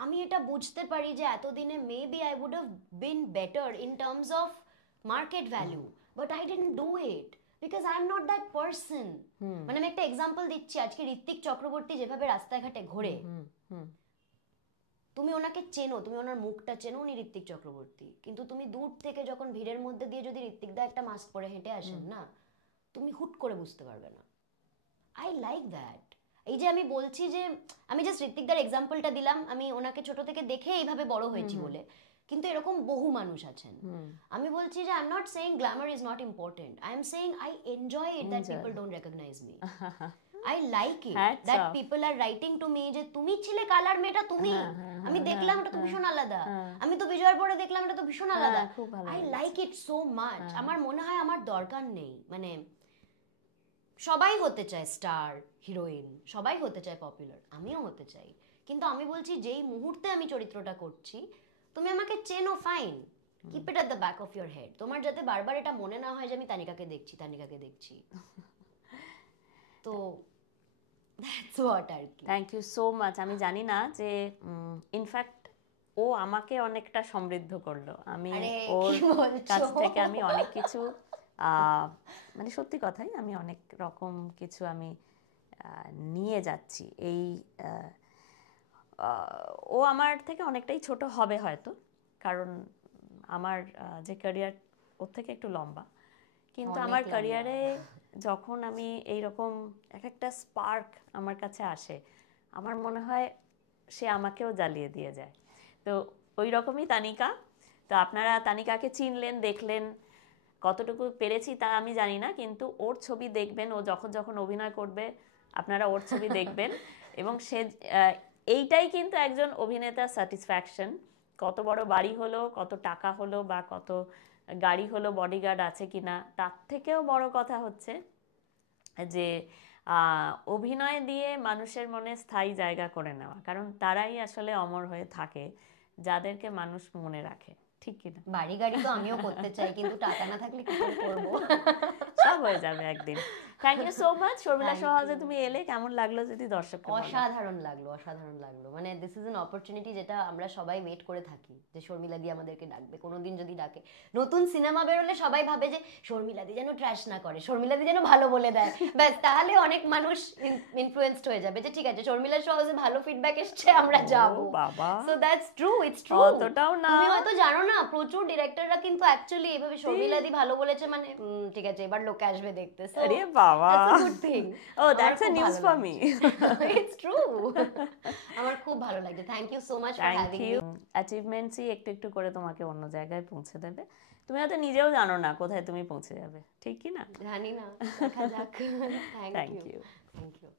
আমি এটা বুঝতে পারি যে এতদিনে maybe I would have been better in terms of market value, but I didn't do it because I am not that person. মানে আমি একটা এক্সাম্পল দিচ্ছি, আজকে ঋত্বিক চক্রবর্তী যেভাবে রাস্তায় ঘাটে ঘোরে, তুমি ওনাকে চেনো, তুমি ওনার মুখটা চেনো, উনি ঋত্বিক চক্রবর্তী, কিন্তু তুমি দূর থেকে যখন ভিড়ের মধ্যে দিয়ে যদি ঋত্বিক দা একটা মাস্ক পরে হেঁটে আসেন না, তুমি হুট করে বুঝতে পারবে না। I like that. এই যে আমি বলছি যে আমি জাস্ট ঋত্বিকদার এক্সাম্পলটা দিলাম, আমি ওনাকে ছোট থেকে দেখে এইভাবে বড় হয়েছি বলে, কিন্তু এরকম বহু মানুষ আছেন। আমি বলছি যে I am not saying glamour is not important, I am saying I enjoy it that people don't recognise me. I like it that people are writing to me যে তুমি ছিলে কালার মেয়েটা, তুমি, আমি দেখলাম এটা তো ভীষণ আলাদা, আমি তো বিজয়ের পরে দেখলাম এটা তো ভীষণ আলাদা। I like it so much. আমার মনে হয় আমার দরকার নেই, মানে সবাই হতে চায় স্টার হিরোইন, সবাই হতে চায় পপুলার, আমিও হতে চাই, কিন্তু আমি বলছি যেই মুহূর্তে আমি চরিত্রটা করছি, তুমি আমাকে চেনো, fine, keep it at the back of your head, তোমার যাতে বারবার এটা মনে না হয় যে আমি তানিকাকে দেখছি, তানিকাকে দেখছি। তো দ্যাটস হোয়াট আর কি। Thank you so much. আমি জানি না যে ইনফ্যাক্ট ও আমাকে অনেকটা সমৃদ্ধ করলো, আমি ওর কাছ থেকে আমি অনেক কিছু, মানে সত্যি কথাই, আমি অনেক রকম কিছু আমি নিয়ে যাচ্ছি। এই ও আমার থেকে অনেকটাই ছোট হবে হয়তো, কারণ আমার যে ক্যারিয়ার ওর থেকে একটু লম্বা, কিন্তু আমার ক্যারিয়ারে যখন আমি এইরকম একটা স্পার্ক আমার কাছে আসে, আমার মনে হয় সে আমাকেও জ্বালিয়ে দিয়ে যায়। তো ওই রকমই তানিকা। তো আপনারা তানিকাকে চিনলেন, দেখলেন, কতটুকু পেরেছি তা আমি জানি না, কিন্তু ওর ছবি দেখবেন, ও যখন যখন অভিনয় করবে আপনারা ওর ছবি দেখবেন, এবং সে এইটাই কিন্তু একজন অভিনেতার স্যাটিসফ্যাকশন। কত বড় বাড়ি হলো, কত টাকা হলো, বা কত গাড়ি হলো, বডিগার্ড আছে কিনা, তার থেকেও বড় কথা হচ্ছে যে অভিনয় দিয়ে মানুষের মনে স্থায়ী জায়গা করে নেওয়া, কারণ তারাই আসলে অমর হয়ে থাকে যাদেরকে মানুষ মনে রাখে, ঠিক কিনা? বাড়ি গাড়ি তো আমিও করতে চাই, কিন্তু টাকা না থাকলে কি করে করব? সব হয়ে যাবে একদিন। Thank you so much Sharmila সহজে, তুমি এলে কেমন লাগলো যদি দর্শককে বলো? অসাধারণ লাগলো, অসাধারণ লাগলো, মানে দিস ইজ অ্যান অপরচুনিটি যেটা আমরা সবাই ওয়েট করে থাকি, যে শর্মিলা দি আমাদেরকে ডাকবে, কোনোদিন যদি ডাকে। নতুন সিনেমা বেরোলে সবাই ভাবে যে শর্মিলা দি যেন ট্র্যাশ না করে, শর্মিলা দি যেন ভালো বলে দেয়, ব্যাস, তাহলে অনেক মানুষ ইনফ্লুয়েন্সড হয়ে যাবে যে ঠিক আছে শর্মিলা সহজে ভালো ফিডব্যাক এসছে, আমরা যাবো। So that's true, it's true. অতটাও না, তুমি হয়তো জানো না, প্রচুর ডিরেক্টররা কিন্তু অ্যাকচুয়ালি এইভাবে শর্মিলা দি ভালো বলেছে মানে ঠিক আছে এবার লোকে আসবে দেখতে। আরে বাবা, that's a good thing. Oh, that's a news for me. It's true. আমার খুব ভালো লাগে। Thank you so much for having me. অ্যাচিভমেন্টসই একটু একটু করে তোমাকে অন্য জায়গায় পৌঁছে দেবে, তুমি হয়তো নিজেও জানো না কোথায় তুমি পৌঁছে যাবে, ঠিক কি না? জানি না, দেখা যাক। Thank you. Thank you.